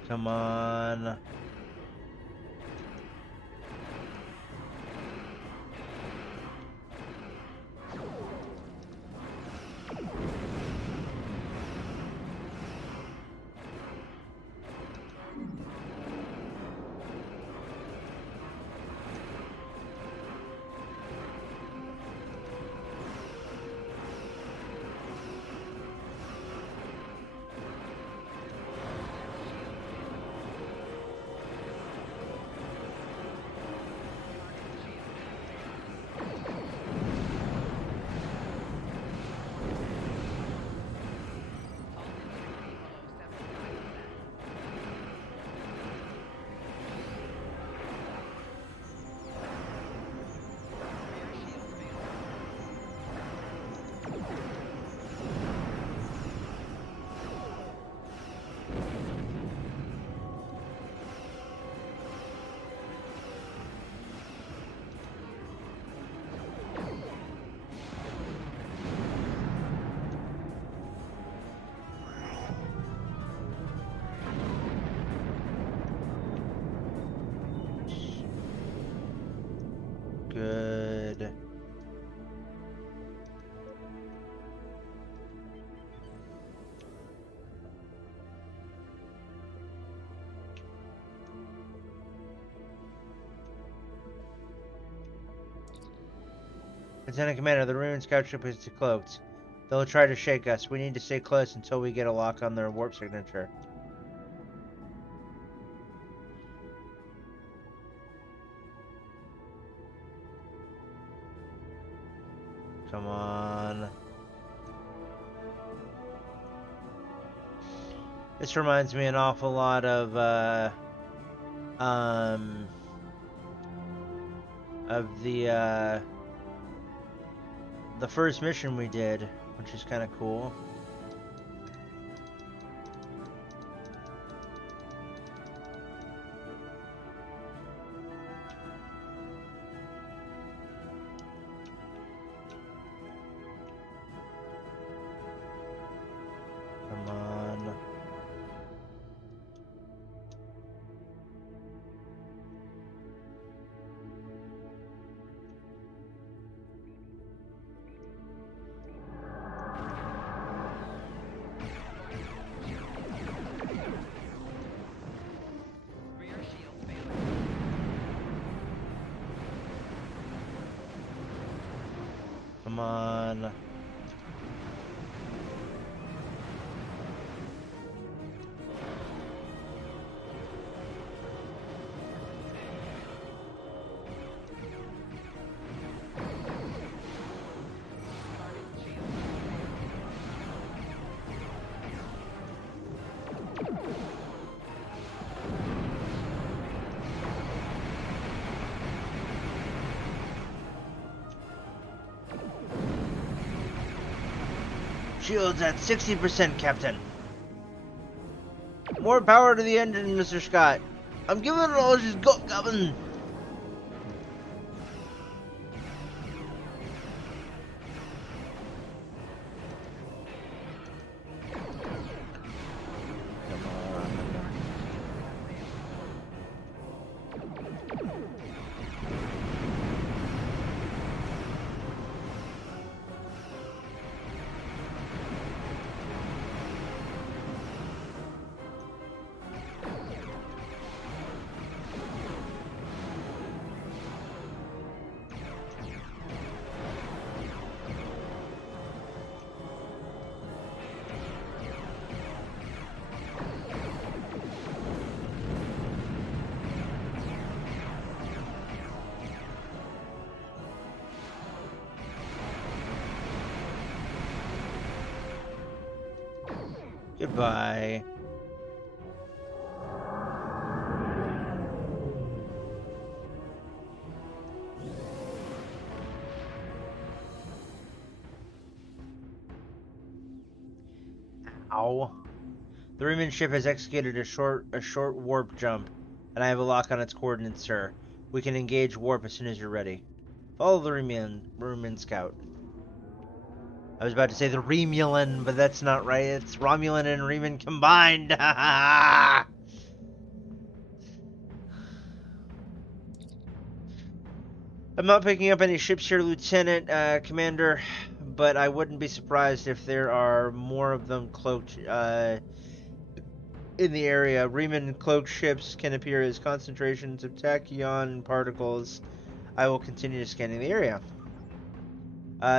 Come on. Good. Lieutenant Commander, the Rune scout ship is decloaked. They'll try to shake us. We need to stay close until we get a lock on their warp signature. Come on. This reminds me an awful lot of the the first mission we did, which is kind of cool. Come on. Come on. Shields at 60%, Captain. More power to the engine, Mr. Scott. I'm giving it all she's got, Captain. Come on. Goodbye. Ow. The Riemann ship has executed a short warp jump, and I have a lock on its coordinates, sir. We can engage warp as soon as you're ready. Follow the Riemann scout. I was about to say the Remulan, but that's not right. It's Romulan and Riemann combined. I'm not picking up any ships here, Lieutenant, Commander, but I wouldn't be surprised if there are more of them cloaked in the area. Riemann cloaked ships can appear as concentrations of tachyon particles. I will continue scanning the area.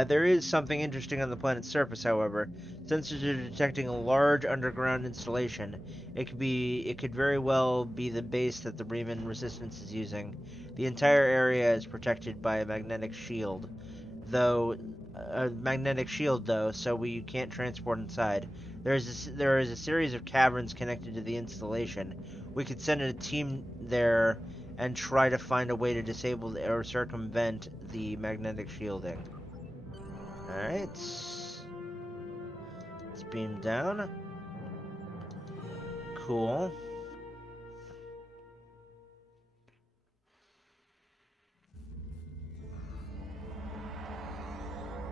There is something interesting on the planet's surface, however. Sensors are detecting a large underground installation. It could very well be the base that the Riemann resistance is using. The entire area is protected by a magnetic shield, though, so we can't transport inside. There is a series of caverns connected to the installation. We could send a team there and try to find a way to disable or circumvent the magnetic shielding. Alright. Let's beam down. Cool.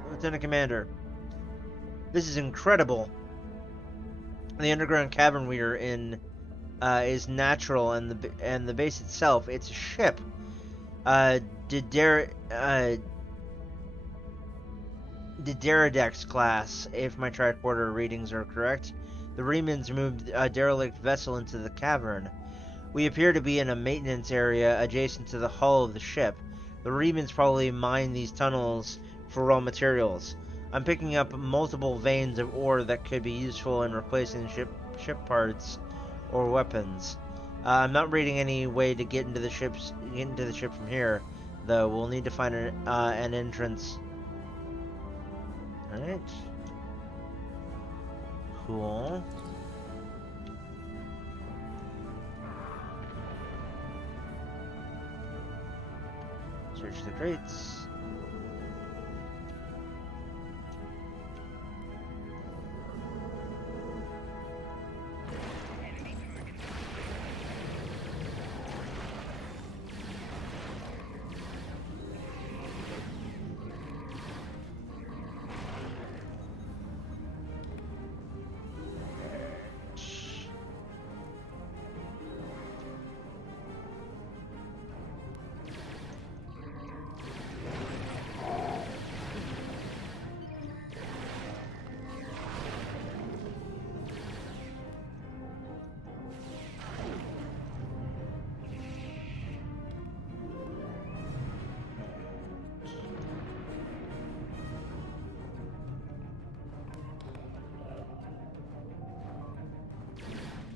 Lieutenant Commander, this is incredible. The underground cavern we are in is natural, and the base itself, it's a ship. Dideridex class, if my tricorder readings are correct. The Riemanns moved a derelict vessel into the cavern. We appear to be in a maintenance area adjacent to the hull of the ship. The Riemanns probably mine these tunnels for raw materials. I'm picking up multiple veins of ore that could be useful in replacing ship parts or weapons. I'm not reading any way to get into the ship from here, though. We'll need to find an entrance. Alright. Cool. Search the crates.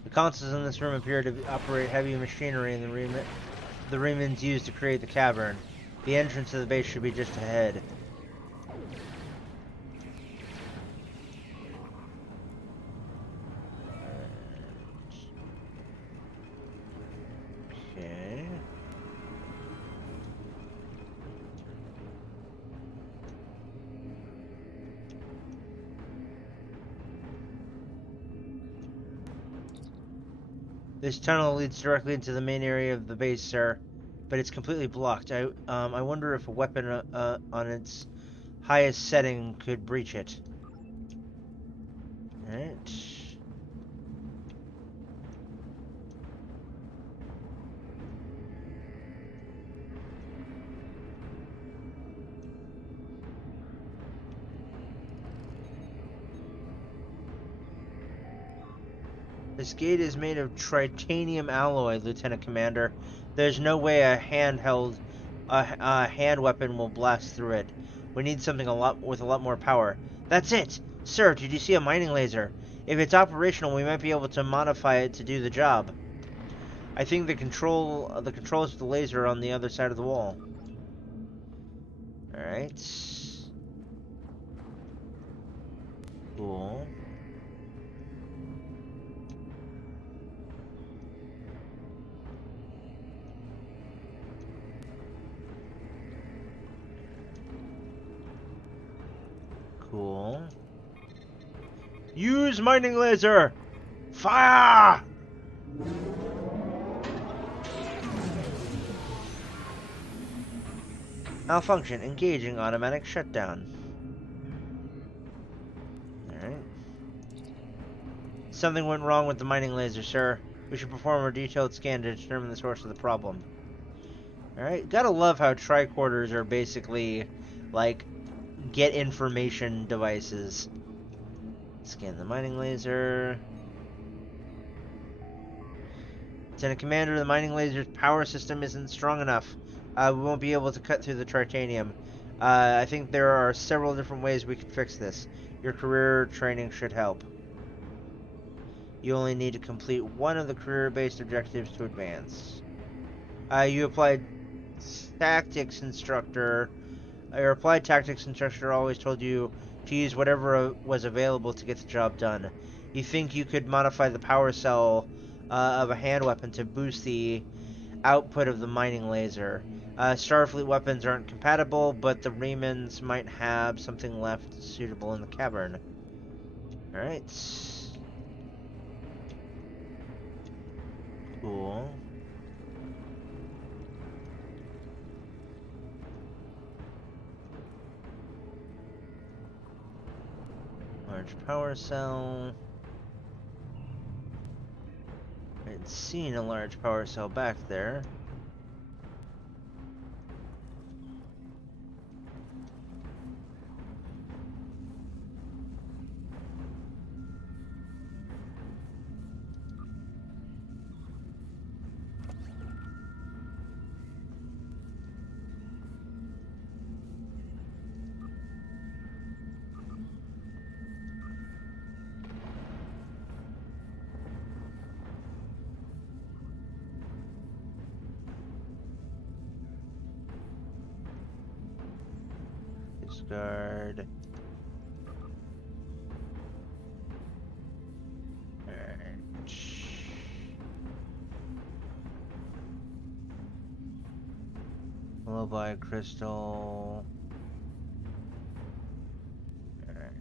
The consoles in this room appear to operate heavy machinery, and the remnants used to create the cavern. The entrance to the base should be just ahead. Okay. This tunnel leads directly into the main area of the base, sir, but it's completely blocked. I wonder if a weapon on its highest setting could breach it. Alright. This gate is made of titanium alloy, Lieutenant Commander. There's no way a hand weapon will blast through it. We need something with a lot more power. That's it! Sir, did you see a mining laser? If it's operational, we might be able to modify it to do the job. I think the controls of the laser are on the other side of the wall. Alright. Cool. Cool. Use mining laser! Fire! Malfunction. Engaging automatic shutdown. Alright. Something went wrong with the mining laser, sir. We should perform a detailed scan to determine the source of the problem. Alright. Gotta love how tricorders are basically, like, get information devices. Scan the mining laser. Lieutenant Commander, the mining laser's power system isn't strong enough. We won't be able to cut through the titanium. I think there are several different ways we could fix this. Your career training should help. You only need to complete one of the career-based objectives to advance. You applied tactics instructor. Your applied tactics instructor always told you to use whatever was available to get the job done. You think you could modify the power cell of a hand weapon to boost the output of the mining laser. Starfleet weapons aren't compatible, but the Remans might have something left suitable in the cavern. Alright. Cool. Large power cell. I'd seen a large power cell back there. Discard. Alright. Lullaby crystal. Alright.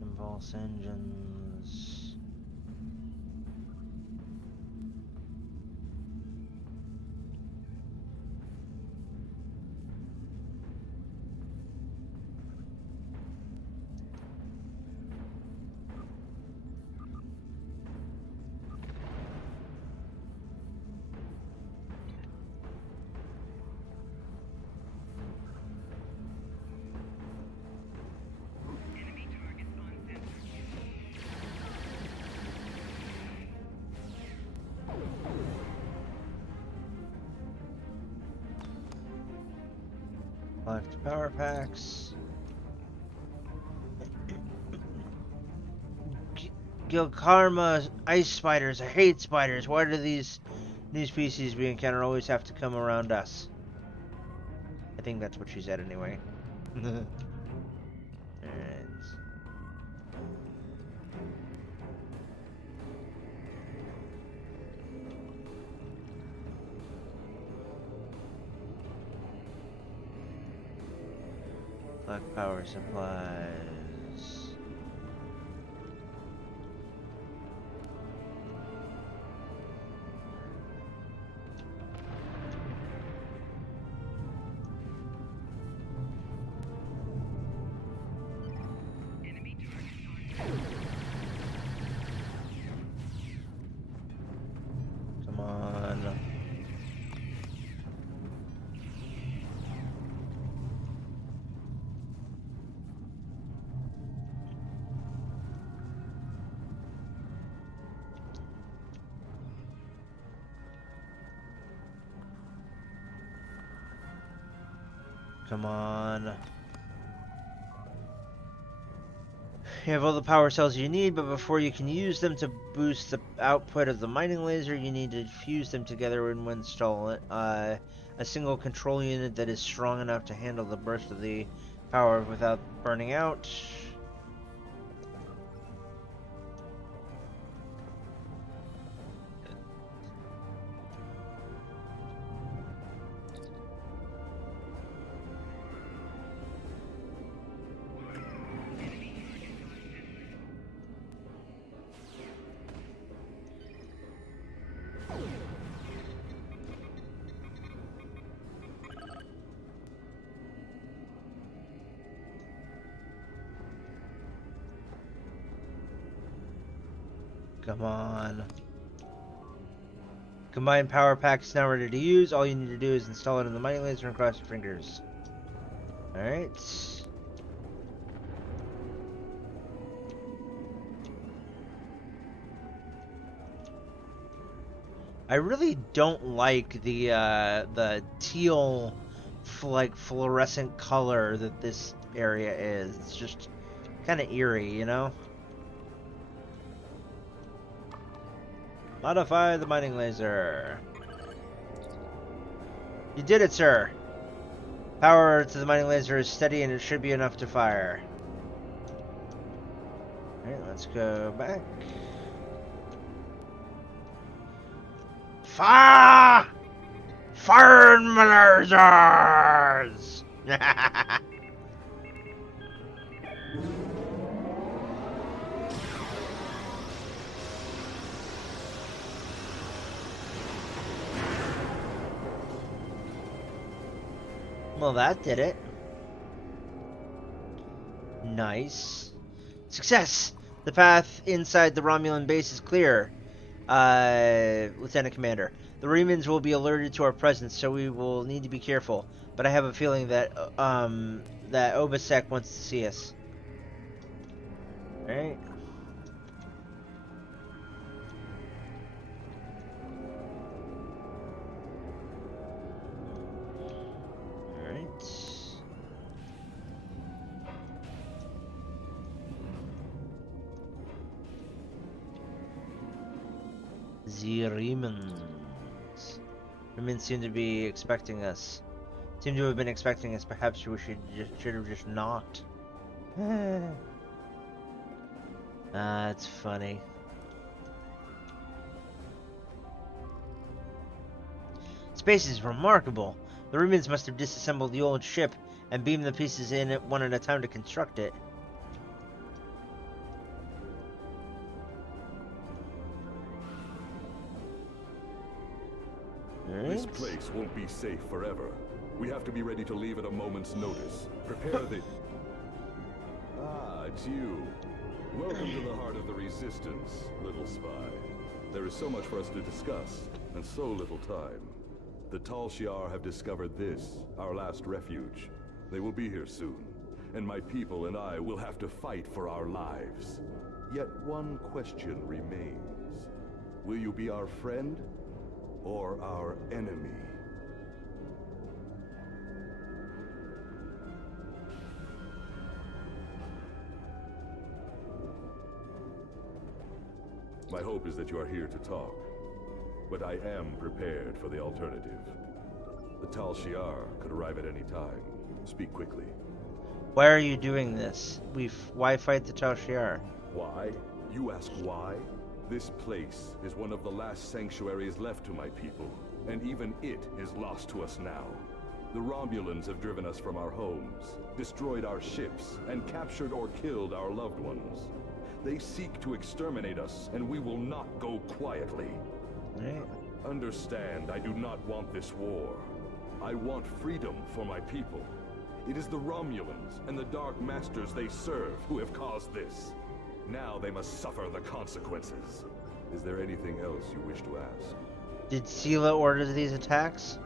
Impulse engines. Collect power packs. Gilkarma ice spiders. I hate spiders. Why do these new species we encounter always have to come around us? I think that's what she said anyway. Alright. Black power supplies. Come on. Come on. You have all the power cells you need, but before you can use them to boost the output of the mining laser, you need to fuse them together and install a single control unit that is strong enough to handle the burst of the power without burning out. Come on. Combined power pack is now ready to use. All you need to do is install it in the mining laser and cross your fingers. Alright. I really don't like the teal, like fluorescent color that this area is. It's just kind of eerie, you know? Modify the mining laser. You did it, sir. Power to the mining laser is steady and it should be enough to fire. Alright, let's go back. Fire! Fire lasers! Well, that did it. Nice. Success! The path inside the Romulan base is clear, Lieutenant Commander. The Remans will be alerted to our presence, so we will need to be careful. But I have a feeling that, that Obasek wants to see us. Alright. The Remans. Remans seem to be expecting us. Seem to have been expecting us. Perhaps we should have just knocked. It's funny. Space is remarkable. The Remans must have disassembled the old ship and beamed the pieces in one at a time to construct it. This place won't be safe forever. We have to be ready to leave at a moment's notice. Prepare the... Ah, it's you. Welcome to the heart of the Resistance, little spy. There is so much for us to discuss, and so little time. The Tal Shiar have discovered this, our last refuge. They will be here soon, and my people and I will have to fight for our lives. Yet one question remains. Will you be our friend, or our enemy? My hope is that you are here to talk. But I am prepared for the alternative. The Tal Shiar could arrive at any time. Speak quickly. Why are you doing this? Why fight the Tal Shiar? Why? You ask why? This place is one of the last sanctuaries left to my people, and even it is lost to us now. The Romulans have driven us from our homes, destroyed our ships, and captured or killed our loved ones. They seek to exterminate us, and we will not go quietly. Right. Understand, I do not want this war. I want freedom for my people. It is the Romulans and the Dark Masters they serve who have caused this. Now they must suffer the consequences. Is there anything else you wish to ask? Did Sela order these attacks?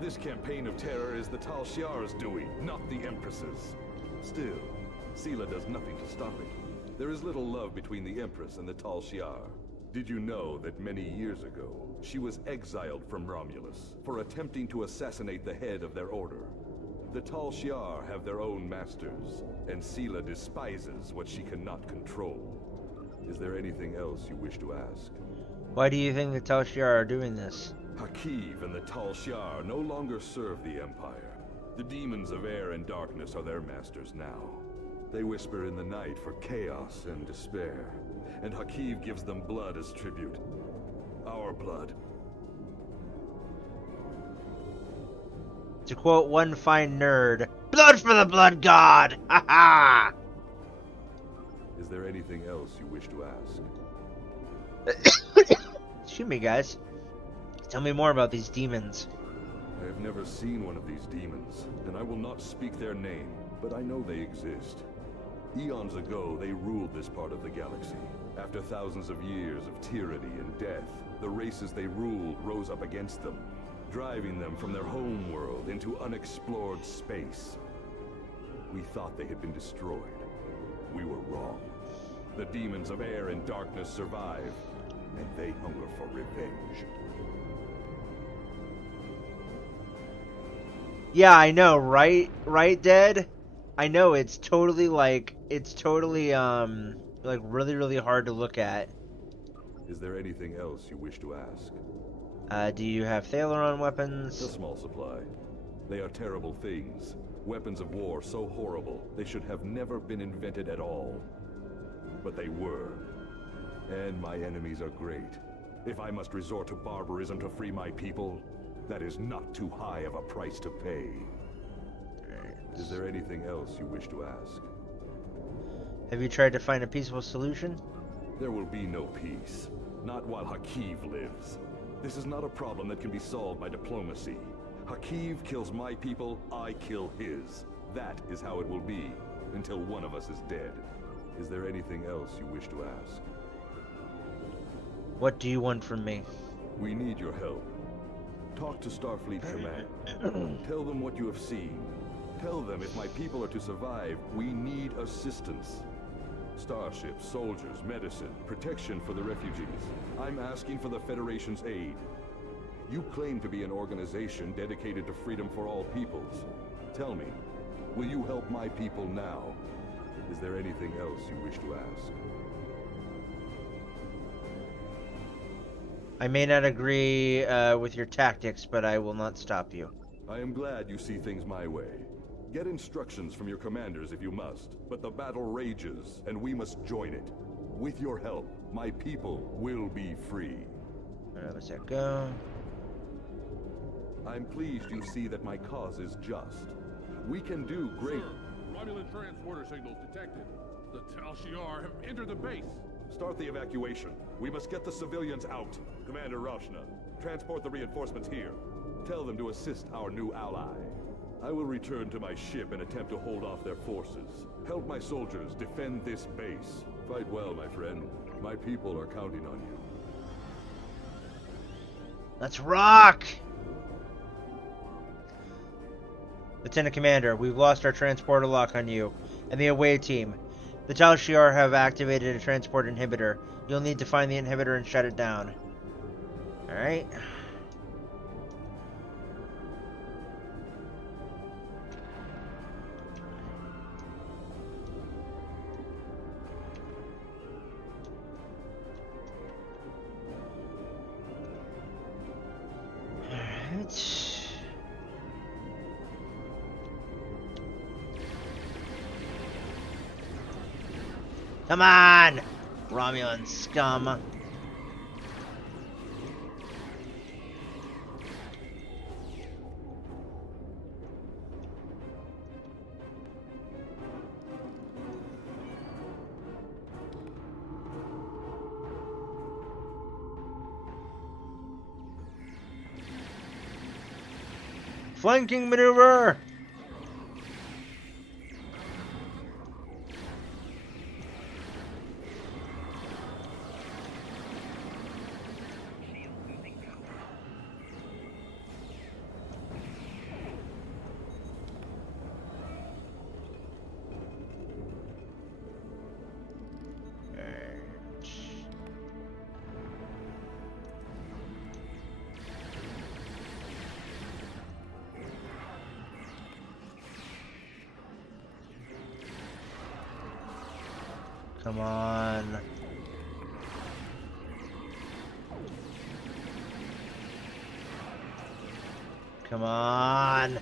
This campaign of terror is the Tal Shiar's doing, not the Empress's. Still, Sela does nothing to stop it. There is little love between the Empress and the Tal Shiar. Did you know that many years ago, she was exiled from Romulus for attempting to assassinate the head of their order? The Tal Shiar have their own masters, and Sela despises what she cannot control. Is there anything else you wish to ask? Why do you think the Tal Shiar are doing this? Hakiv and the Tal Shiar no longer serve the Empire. The demons of air and darkness are their masters now. They whisper in the night for chaos and despair, and Hakiv gives them blood as tribute. Our blood. To quote one fine nerd, "Blood for the blood god!" Ha ha! Is there anything else you wish to ask? Excuse me, guys. Tell me more about these demons. I have never seen one of these demons, and I will not speak their name, but I know they exist. Eons ago, they ruled this part of the galaxy. After thousands of years of tyranny and death, the races they ruled rose up against them, driving them from their home world into unexplored space. We thought they had been destroyed. We were wrong. The demons of air and darkness survive, and they hunger for revenge. Yeah, I know, right? Right, Dead? I know, it's totally, like really, really hard to look at. Is there anything else you wish to ask? Do you have Thaleron A weapons? small supply. They are terrible things. Weapons of war so horrible, they should have never been invented at all. But they were. And my enemies are great. If I must resort to barbarism to free my people, that is not too high of a price to pay. Is there anything else you wish to ask? Have you tried to find a peaceful solution? There will be no peace. Not while Hakiv lives. This is not a problem that can be solved by diplomacy. Hakiv kills my people, I kill his. That is how it will be, until one of us is dead. Is there anything else you wish to ask? What do you want from me? We need your help. Talk to Starfleet Command. Tell them what you have seen. Tell them if my people are to survive, we need assistance. Starships, soldiers, medicine, protection for the refugees. I'm asking for the Federation's aid. You claim to be an organization dedicated to freedom for all peoples. Tell me, will you help my people now? Is there anything else you wish to ask? I may not agree with your tactics, but I will not stop you. I am glad you see things my way. Get instructions from your commanders if you must, but the battle rages, and we must join it. With your help, my people will be free. Where does that go? I'm pleased you see that my cause is just. We can do great... Sir, Romulan transporter signals detected. The Tal Shiar have entered the base. Start the evacuation. We must get the civilians out. Commander Rashna, transport the reinforcements here. Tell them to assist our new ally. I will return to my ship and attempt to hold off their forces. Help my soldiers defend this base. Fight well, my friend. My people are counting on you. Let's rock! Lieutenant Commander, we've lost our transporter lock on you and the away team. The Tal Shiar have activated a transport inhibitor. You'll need to find the inhibitor and shut it down. Alright. Come on! Romulan scum. Flanking maneuver! Come on. Come on.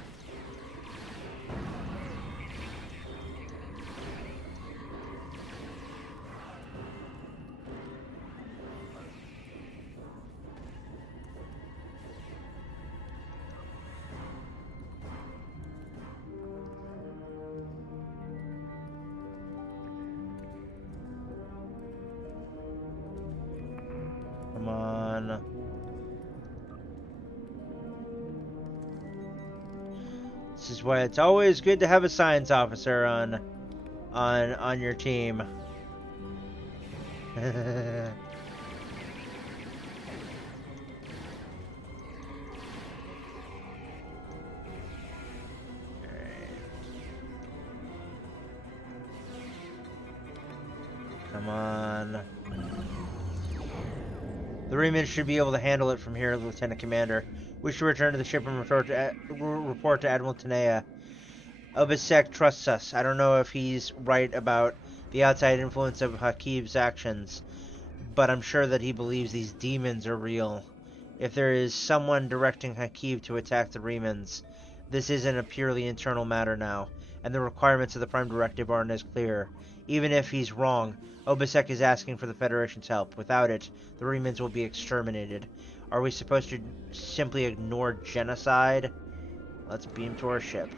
Come on. This is why it's always good to have a science officer on your team. Come on. The Reman should be able to handle it from here, Lieutenant Commander. We should return to the ship and report to Admiral Tanea. Obisek trusts us. I don't know if he's right about the outside influence of Hakib's actions, but I'm sure that he believes these demons are real. If there is someone directing Hakib to attack the Remans, this isn't a purely internal matter now, and the requirements of the Prime Directive aren't as clear. Even if he's wrong, Obisek is asking for the Federation's help. Without it, the Remans will be exterminated. Are we supposed to simply ignore genocide? Let's beam to our ship.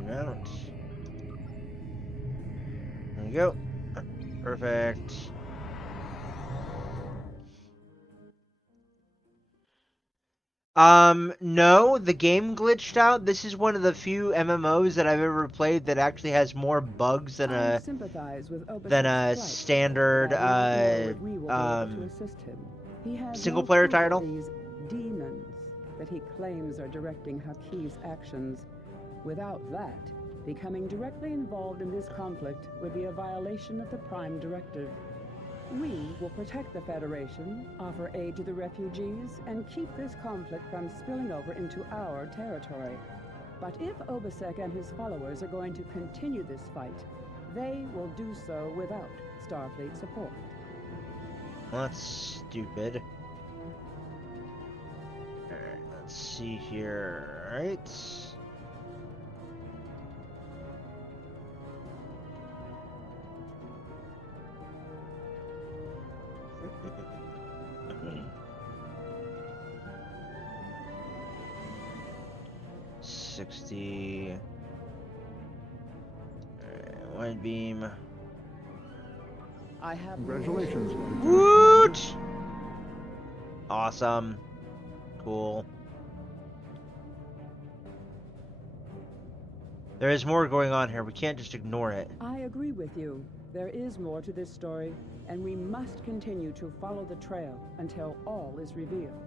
Mount. There we go. Perfect. No, the game glitched out. This is one of the few MMOs that I've ever played that actually has more bugs than a standard single player title. These demons that he claims are directing Hakib's actions. Without that, becoming directly involved in this conflict would be a violation of the Prime Directive. We will protect the Federation, offer aid to the refugees, and keep this conflict from spilling over into our territory. But if Obisek and his followers are going to continue this fight, they will do so without Starfleet support. Well, that's stupid. Alright, let's see here. Alright. $60. Alright, wide beam. I have congratulations. Woot! Awesome. Cool. There is more going on here. We can't just ignore it. I agree with you. There is more to this story, and we must continue to follow the trail until all is revealed.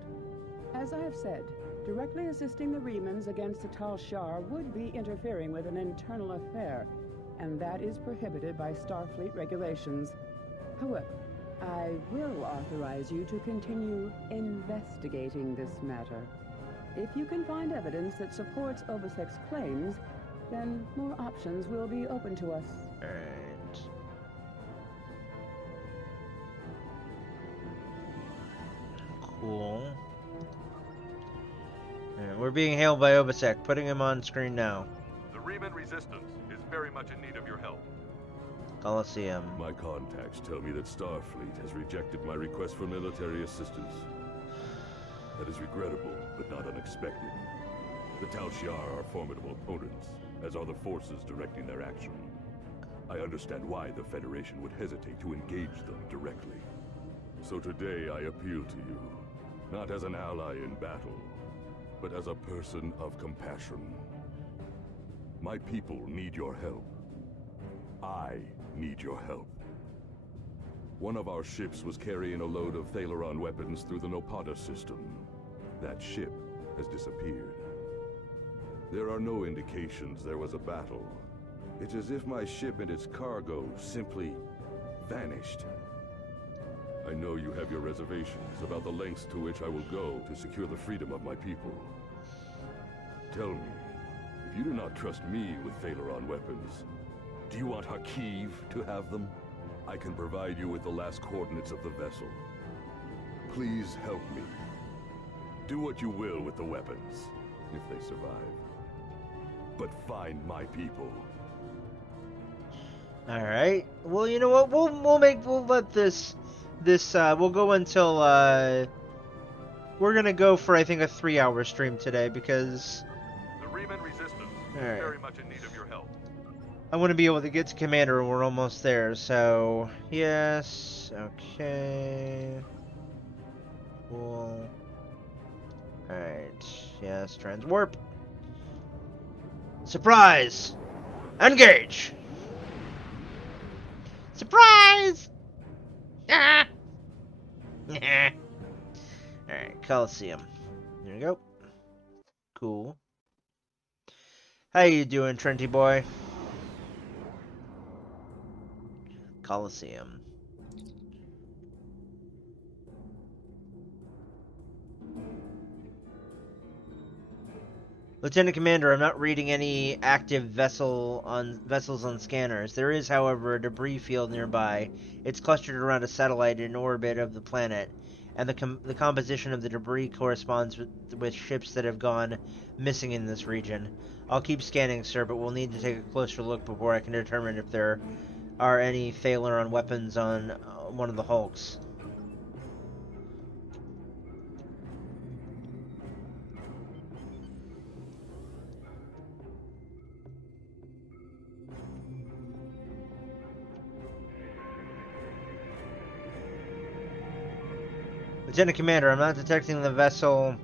As I have said, directly assisting the Remans against the Tal Shiar would be interfering with an internal affair, and that is prohibited by Starfleet regulations. However, I will authorize you to continue investigating this matter. If you can find evidence that supports Obasec's claims, then more options will be open to us. Alright. Cool. Alright, we're being hailed by Obasek, putting him on screen now. The Riemann resistance is very much in need of your help. Coliseum. My contacts tell me that Starfleet has rejected my request for military assistance. That is regrettable, but not unexpected. The Tal Shiar are formidable opponents, as are the forces directing their action. I understand why the Federation would hesitate to engage them directly. So today I appeal to you, not as an ally in battle, but as a person of compassion. My people need your help. I need your help. One of our ships was carrying a load of Thaleron weapons through the Nopata system. That ship has disappeared. There are no indications there was a battle. It's as if my ship and its cargo simply vanished. I know you have your reservations about the lengths to which I will go to secure the freedom of my people. Tell me, if you do not trust me with Thaleron weapons, do you want Hakiv to have them? I can provide you with the last coordinates of the vessel. Please help me. Do what you will with the weapons, if they survive. But find my people. All right. Well, you know what? We'll let this we'll go until we're gonna go for I think a 3-hour stream today because The Riemann resistance is right. very much in need of your help. I want to be able to get to Commander and we're almost there. So yes, okay, cool. All right, yes, transwarp. Surprise! Engage! Surprise! Ah! Alright, Coliseum. There we go. Cool. How you doing, Trenty boy? Coliseum. Lieutenant Commander, I'm not reading any active vessels on scanners. There is, however, a debris field nearby. It's clustered around a satellite in orbit of the planet, and the composition of the debris corresponds with ships that have gone missing in this region. I'll keep scanning, sir, but we'll need to take a closer look before I can determine if there are any Thaleron weapons on one of the hulks. Lieutenant Commander, I'm not detecting the vessel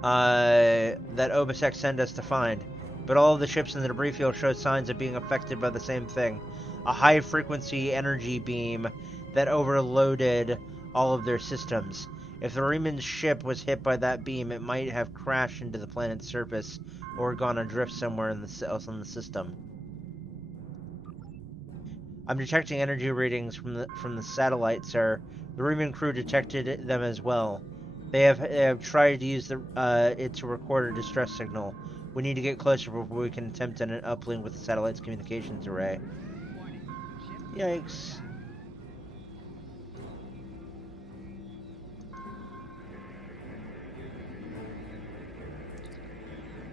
that Obasek sent us to find, but all of the ships in the debris field show signs of being affected by the same thing. A high-frequency energy beam that overloaded all of their systems. If the Riemann ship was hit by that beam, it might have crashed into the planet's surface or gone adrift somewhere else in the system. I'm detecting energy readings from the satellite, sir. The Riemann crew detected them as well. They have tried to use it to record a distress signal. We need to get closer before we can attempt an uplink with the satellite's communications array. Yikes.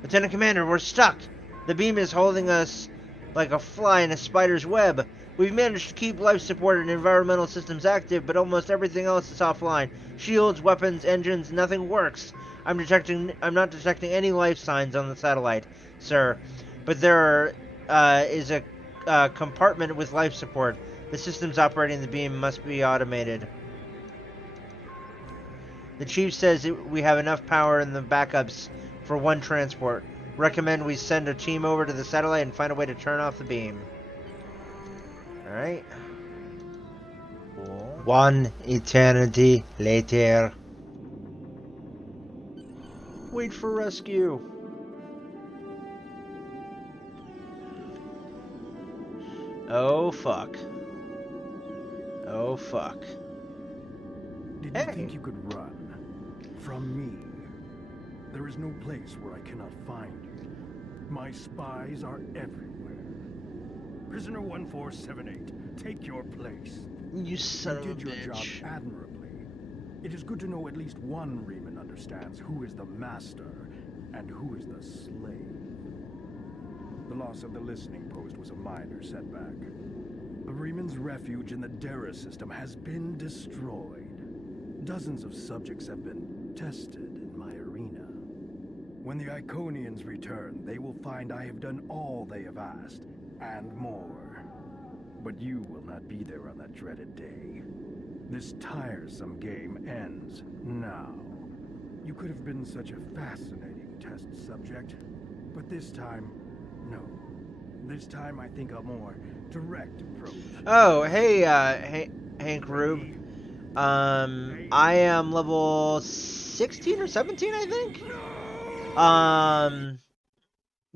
Lieutenant Commander, we're stuck. The beam is holding us like a fly in a spider's web. We've managed to keep life support and environmental systems active, but almost everything else is offline. Shields, weapons, engines, nothing works. I'm not detecting any life signs on the satellite, sir. But there is a compartment with life support. The systems operating the beam must be automated. The chief says we have enough power in the backups for one transport. Recommend we send a team over to the satellite and find a way to turn off the beam. Alright. Cool. One eternity later. Wait for rescue. Oh, fuck. Oh, fuck. Did Hey. you think you could run from me? There is no place where I cannot find you. My spies are everywhere. Prisoner 1478, take your place. You son of a You did your job bitch. admirably. It is good to know at least one Riemann understands who is the master and who is the slave. The loss of the listening post was a minor setback. The Riemann's refuge in the Dera system has been destroyed. Dozens of subjects have been tested in my arena. When the Iconians return, they will find I have done all they have asked, and more. But you will not be there on that dreaded day. This tiresome game ends now. You could have been such a fascinating test subject, but this time, no. This time I think a more direct approach. Oh, hey, Hank Rube. I am level 16 or 17, I think?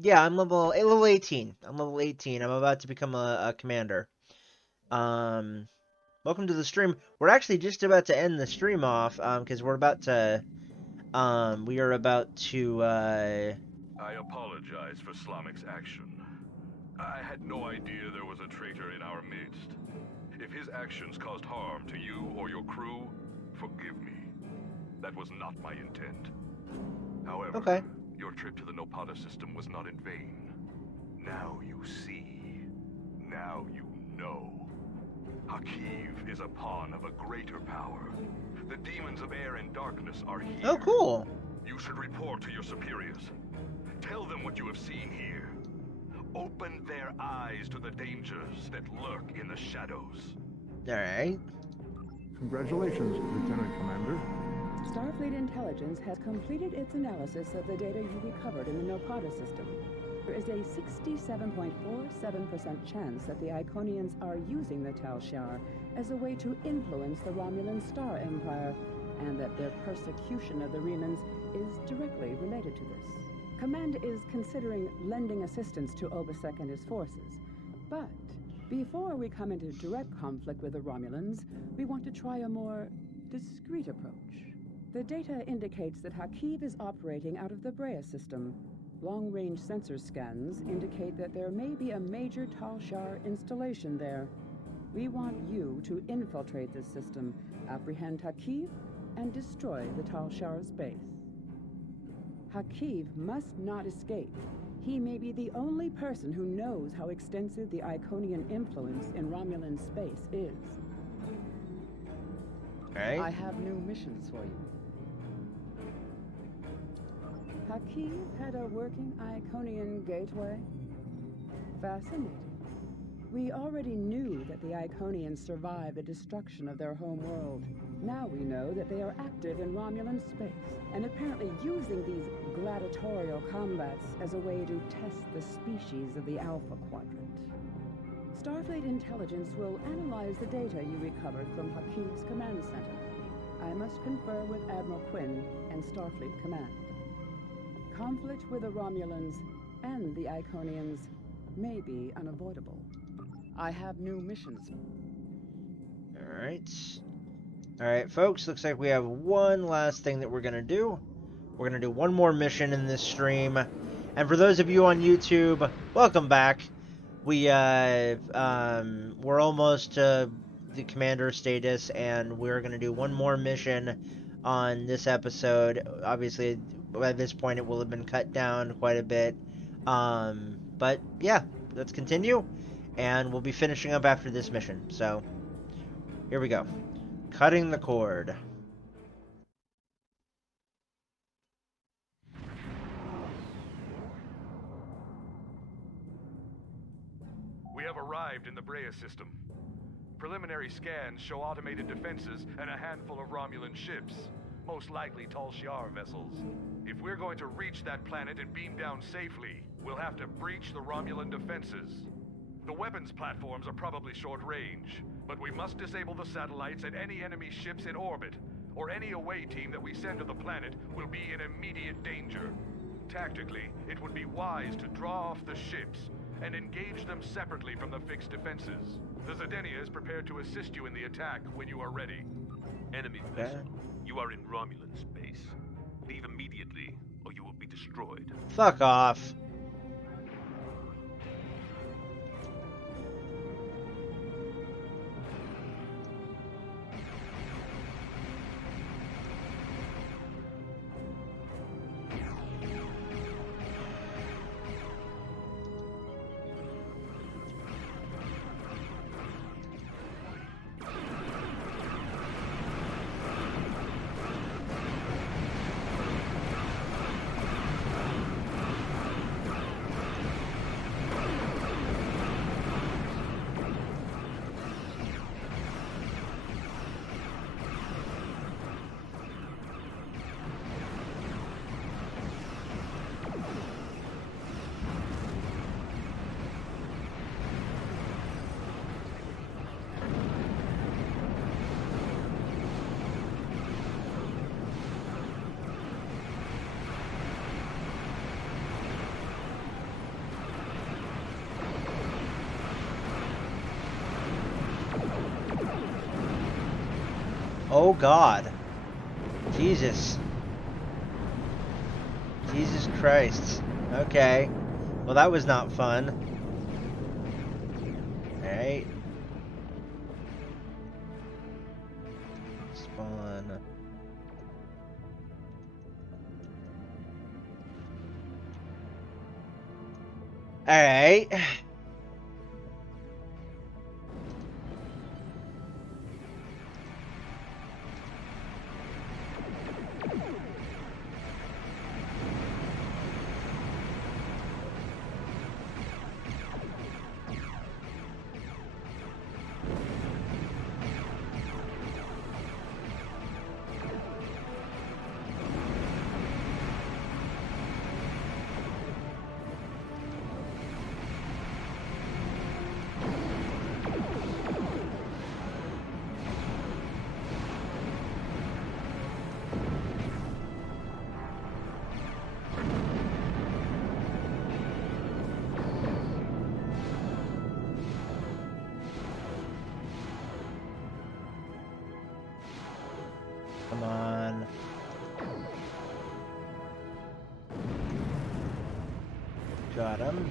Yeah, I'm level 18. I'm level 18. I'm about to become a commander. Welcome to the stream. We're actually just about to end the stream off, because we're about to, we are about to, I apologize for Slamic's action. I had no idea there was a traitor in our midst. If his actions caused harm to you or your crew, forgive me. That was not my intent. However, okay. Your trip to the Nopata system was not in vain. Now you see. Now you know. Hakiv is a pawn of a greater power. The demons of air and darkness are here. Oh, cool. You should report to your superiors. Tell them what you have seen here. Open their eyes to the dangers that lurk in the shadows. Alright. Congratulations, Lieutenant Commander. Starfleet Intelligence has completed its analysis of the data you recovered in the Nopata system. There is a 67.47% chance that the Iconians are using the Tal Shiar as a way to influence the Romulan Star Empire, and that their persecution of the Riemans is directly related to this. Command is considering lending assistance to Obasek and his forces, but before we come into direct conflict with the Romulans, we want to try a more discreet approach. The data indicates that Hakiv is operating out of the Brea system. Long-range sensor scans indicate that there may be a major Tal Shiar installation there. We want you to infiltrate this system, apprehend Hakiv, and destroy the Tal Shiar's base. Hakiv must not escape. He may be the only person who knows how extensive the Iconian influence in Romulan space is. Alright. I have new missions for you. Hakiv had a working Iconian gateway? Fascinating. We already knew that the Iconians survived the destruction of their home world. Now we know that they are active in Romulan space, and apparently using these gladiatorial combats as a way to test the species of the Alpha Quadrant. Starfleet Intelligence will analyze the data you recovered from Hakiv's command center. I must confer with Admiral Quinn and Starfleet Command. Conflict with the Romulans and the Iconians may be unavoidable. I have new missions. Alright. Alright, folks, looks like we have one last thing that we're going to do. We're going to do one more mission in this stream. And for those of you on YouTube, welcome back. We're almost to the commander status, and we're going to do one more mission on this episode. Obviously, by this point, it will have been cut down quite a bit. But yeah, let's continue. And we'll be finishing up after this mission. So, here we go. Cutting the cord. We have arrived in the Brea system. Preliminary scans show automated defenses and a handful of Romulan ships, most likely Tal Shiar vessels. If we're going to reach that planet and beam down safely, we'll have to breach the Romulan defenses. The weapons platforms are probably short range, but we must disable the satellites and any enemy ships in orbit, or any away team that we send to the planet will be in immediate danger. Tactically, it would be wise to draw off the ships and engage them separately from the fixed defenses. The Zedenia is prepared to assist you in the attack when you are ready. Enemy vessel, you are in Romulan space. Leave immediately, or you will be destroyed. Fuck off. Oh God. Jesus. Jesus Christ. Okay. Well, that was not fun. Alright. Spawn. Alright. Come on. Got him.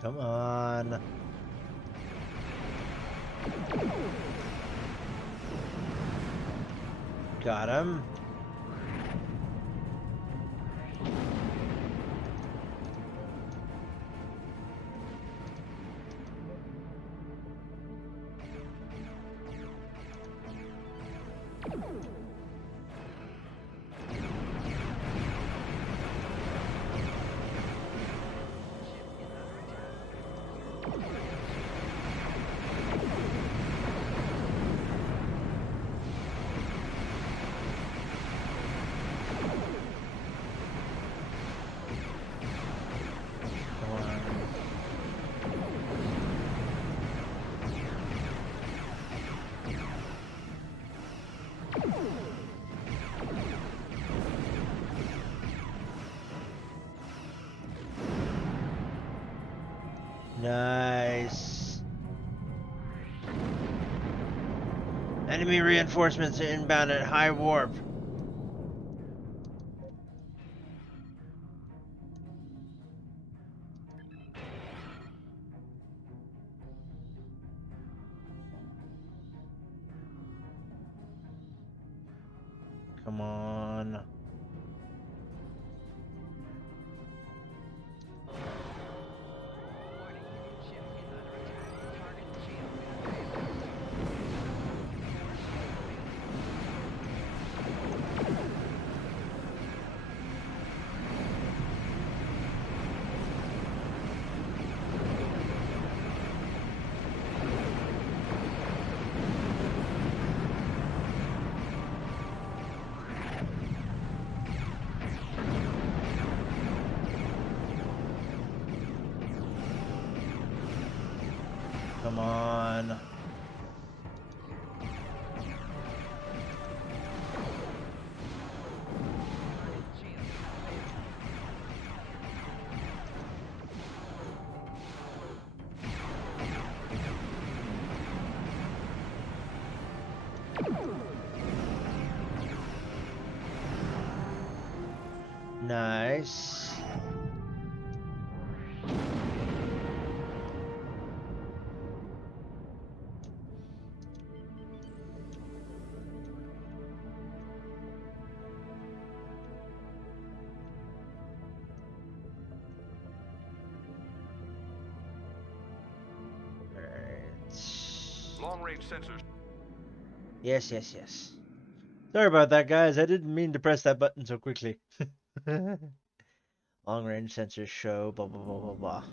Come on. Got him. Enemy reinforcements inbound at high warp. Come on. Come on. Nice. Long-range sensors. Yes, yes, yes. Sorry about that, guys. I didn't mean to press that button so quickly. Long-range sensors show blah blah blah blah blah.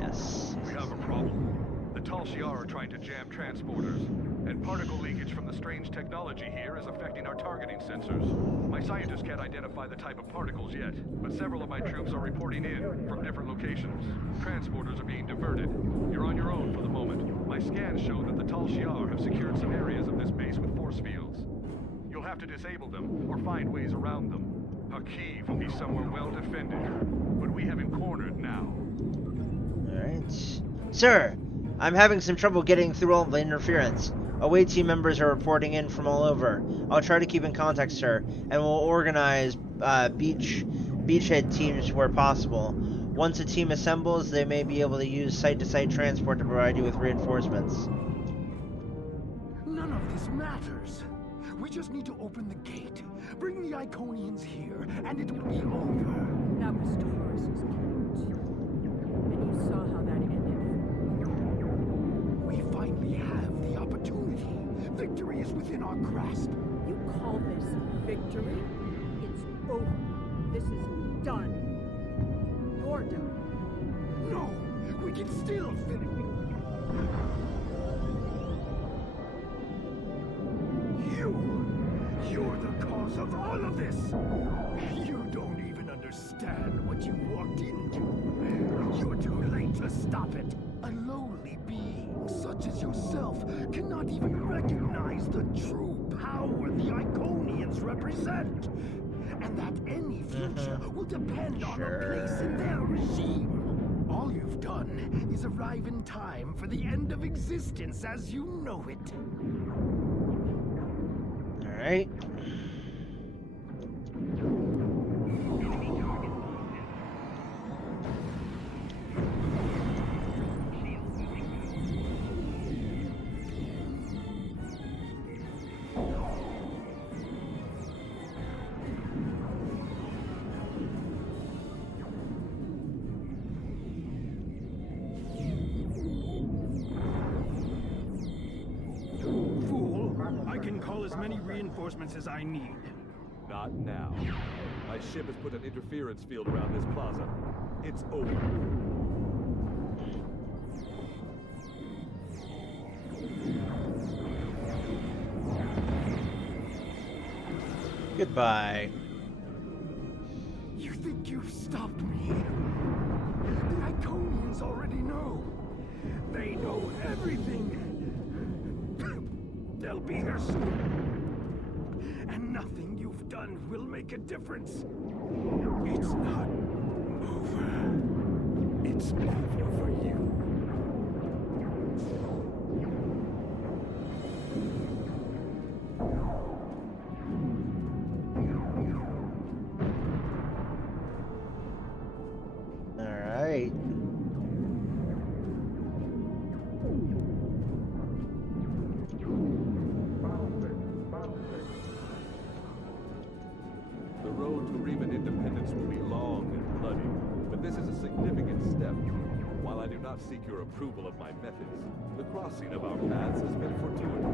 Yes. We have a problem. The Tal Shiar are trying to jam transporters, and particle leakage from the strange technology here is affecting our targeting sensors. My scientists can't identify the type of particles yet, but several of my troops are reporting in from different locations. Transporters are being diverted. You're on your own for the moment. My scans show that the Tal Shiar have secured some areas of this base with force fields. You'll have to disable them, or find ways around them. Hakiv will be somewhere well defended, but we have him cornered now. Alright. Sir, I'm having some trouble getting through all the interference. Away team members are reporting in from all over. I'll try to keep in contact, sir, and we'll organize beachhead teams where possible. Once a team assembles, they may be able to use site-to-site transport to provide you with reinforcements. None of this matters. We just need to open the gate. Bring the Iconians here, and it will be over. That was Taurus's point. And you saw how that ended. We finally have the opportunity. Victory is within our grasp. You call this victory? It's over. This is done. You're done. No, we can still finish. You're the cause of all of this. You don't even understand what you walked into. You're too late to stop it. A lowly being such as yourself cannot even recognize the true power the Iconians represent. And that any future will depend on a place in their regime. All you've done is arrive in time for the end of existence as you know it. Alright. As many reinforcements as I need. Not now. My ship has put an interference field around this plaza. It's over. Goodbye. You think you've stopped me? The Iconians already know. They know everything. They'll be here soon. And nothing you've done will make a difference. It's not over. It's over for you. road to Riemann independence will be long and bloody, but this is a significant step. While I do not seek your approval of my methods, the crossing of our paths has been fortuitous.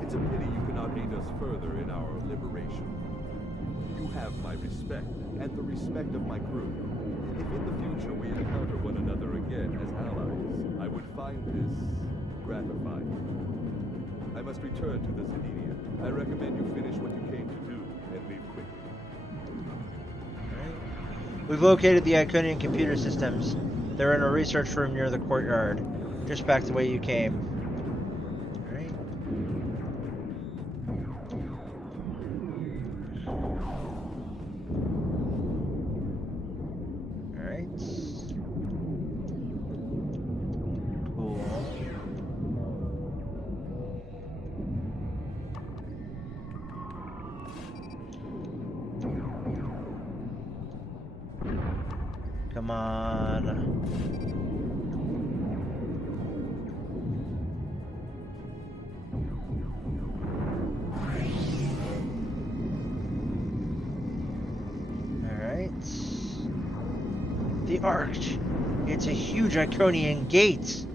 It's a pity you cannot aid us further in our liberation. You have my respect, and the respect of my crew. If in the future we encounter one another again as allies, I would find this gratifying. I must return to the Zedinia. I recommend you finish what you came to do and leave quickly. We've located the Iconian computer systems. They're in a research room near the courtyard. Just back the way you came. Alright. Alright. Cool. Come on. Alright. The Arch. It's a huge Iconian gate.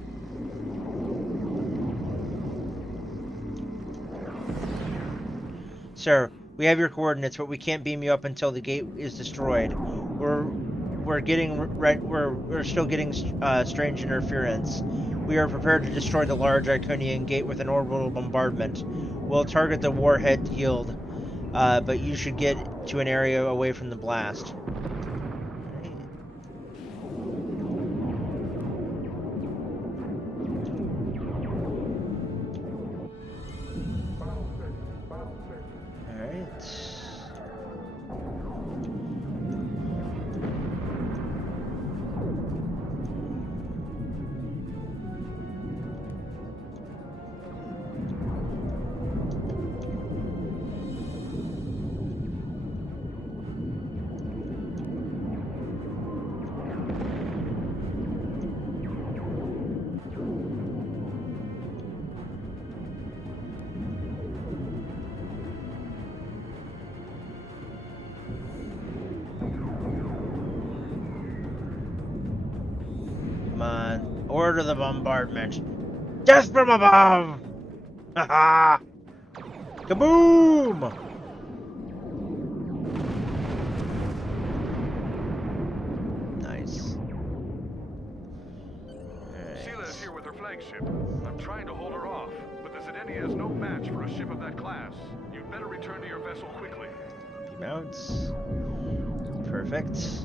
Sir, we have your coordinates, but we can't beam you up until the gate is destroyed. We're still getting strange interference. We are prepared to destroy the large Iconian gate with an orbital bombardment. We'll target the warhead yield, but you should get to an area away from the blast. Order the bombardment. Death from above! Haha! Kaboom! Nice. Sheila is here with her flagship. I'm trying to hold her off, but the Zedinia is no match for a ship of that class. You'd better return to your vessel quickly. Mounts. Perfect.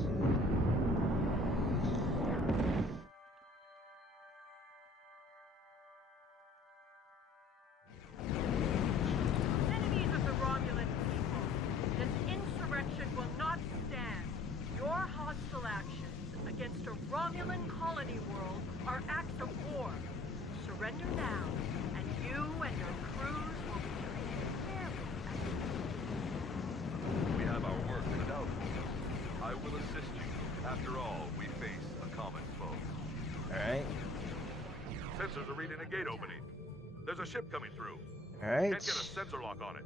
Sensors are reading a gate opening. There's a ship coming through. Alright. Can't get a sensor lock on it.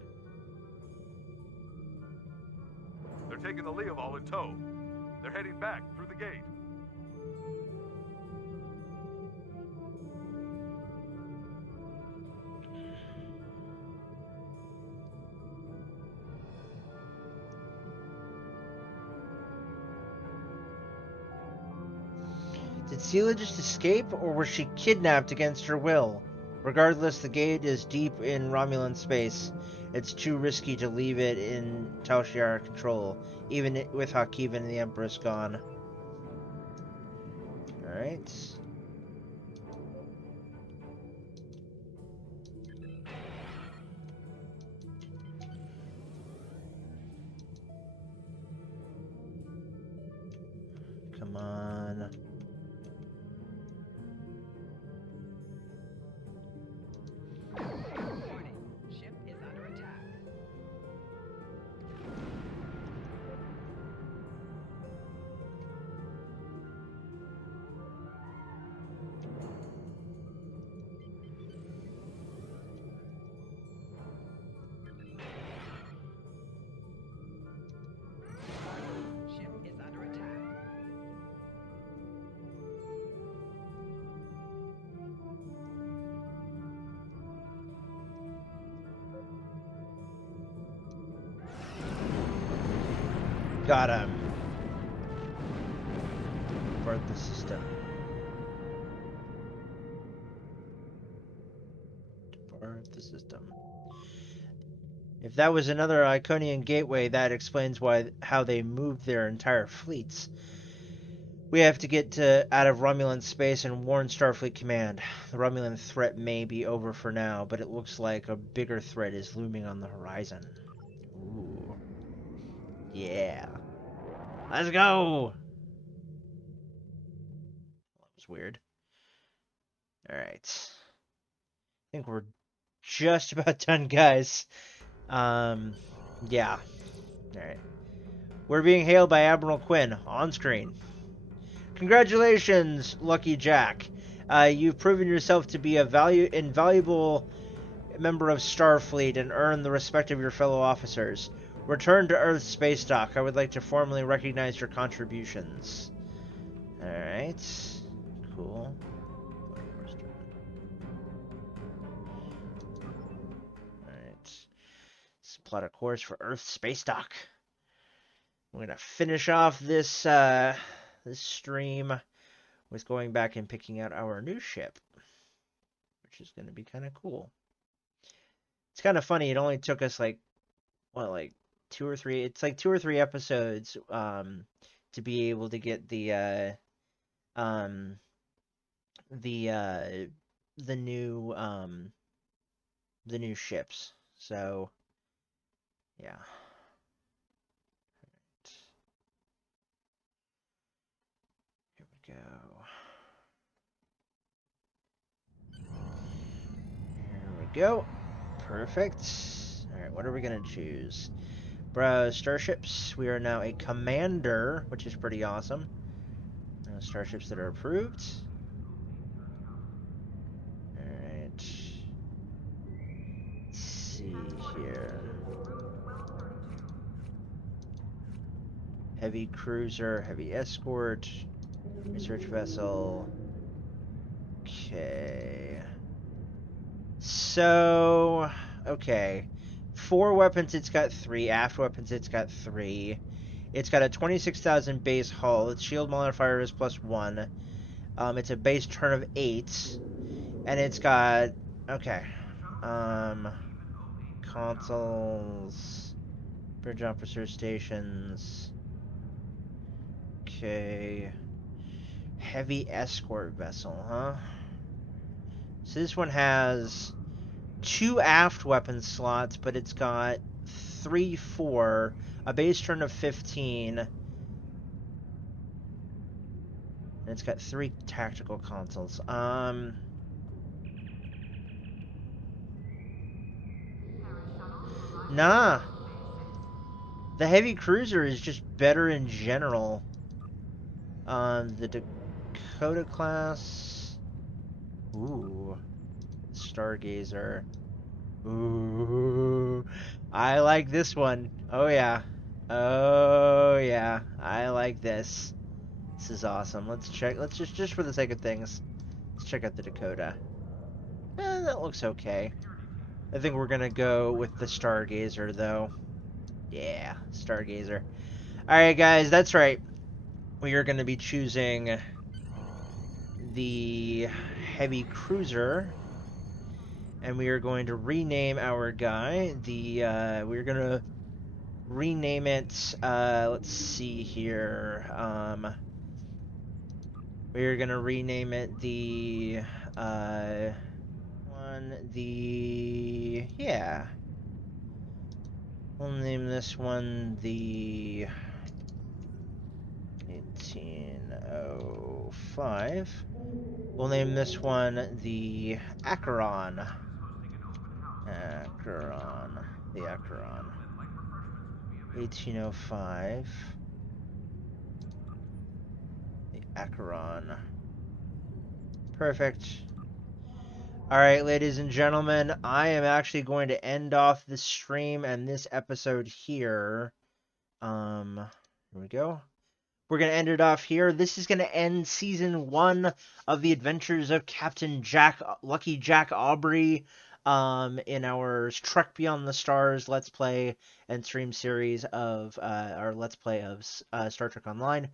They're taking the Leoval in tow. They're heading back through the gate. Did Sela just escape, or was she kidnapped against her will? Regardless, the gate is deep in Romulan space. It's too risky to leave it in Tal Shiar control, even with Hakiva and the Empress gone. Alright. Come on. Warning. Ship is under attack. Got him. Depart the system. Depart the system. If that was another Iconian gateway, that explains how they moved their entire fleets. We have to get out of Romulan space and warn Starfleet Command. The Romulan threat may be over for now, but it looks like a bigger threat is looming on the horizon. Ooh. Yeah. Let's go! That was weird. Alright. I think we're just about done, guys. Yeah. Alright. We're being hailed by Admiral Quinn on screen. Congratulations, Lucky Jack. You've proven yourself to be invaluable member of Starfleet and earned the respect of your fellow officers. Return to Earth's space dock. I would like to formally recognize your contributions. Alright. Cool. Alright. Let's plot a course for Earth's space dock. We're gonna finish off this this stream with going back and picking out our new ship, which is gonna be kind of cool. It's kind of funny. It only took us like 2 or 3. It's like 2 or 3 episodes to be able to get the new ships. So yeah. Here we go. Here we go. Perfect. Alright, what are we gonna choose? Browse starships. We are now a commander, which is pretty awesome. Starships that are approved. Alright. Let's see here. Heavy cruiser, heavy escort, research vessel. Okay. So, okay. 4 weapons, it's got 3. Aft weapons, it's got 3. It's got a 26,000 base hull. Its shield modifier is +1. It's a base turn of 8. And it's got, okay. Consoles. Bridge officer stations. Okay. Heavy escort vessel, huh? So this one has 2 aft weapon slots, but it's got 3-4, a base turn of 15, and it's got 3 tactical consoles. Nah. The heavy cruiser is just better in general. The Dakota class. Ooh. Stargazer. Ooh. I like this one. Oh yeah. Oh yeah. I like this. This is awesome. Let's check. Let's just for the sake of things, let's check out the Dakota. That looks okay. I think we're gonna go with the Stargazer though. Yeah, Stargazer. Alright guys, that's right. We are gonna be choosing the heavy cruiser. And we are going to rename our guy. We're gonna rename it. Let's see here. We're gonna rename it the yeah. We'll name this one the 1805. We'll name this one the Acheron. The Acheron. 1805. The Acheron. Perfect. Alright, ladies and gentlemen, I am actually going to end off the stream and this episode here. Here we go. We're going to end it off here. This is going to end Season 1 of the Adventures of Captain Lucky Jack Aubrey. in our Trek Beyond the Stars Let's Play and stream series of our Let's Play of Star Trek Online.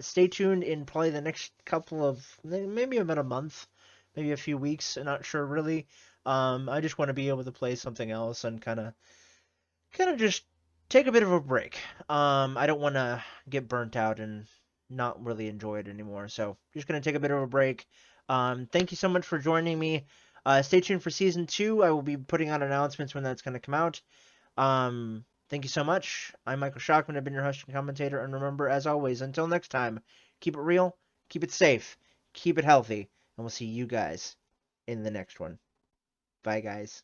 Stay tuned in probably the next couple of, maybe about a month, maybe a few weeks, I'm not sure really. I just want to be able to play something else and kind of just take a bit of a break. I don't want to get burnt out and not really enjoy it anymore. So just going to take a bit of a break. Thank you so much for joining me. Stay tuned for season 2. I will be putting out announcements when that's going to come out. Thank you so much. I'm Michael Shockman. I've been your host and commentator. And remember, as always, until next time, keep it real, keep it safe, keep it healthy, and we'll see you guys in the next one. Bye, guys.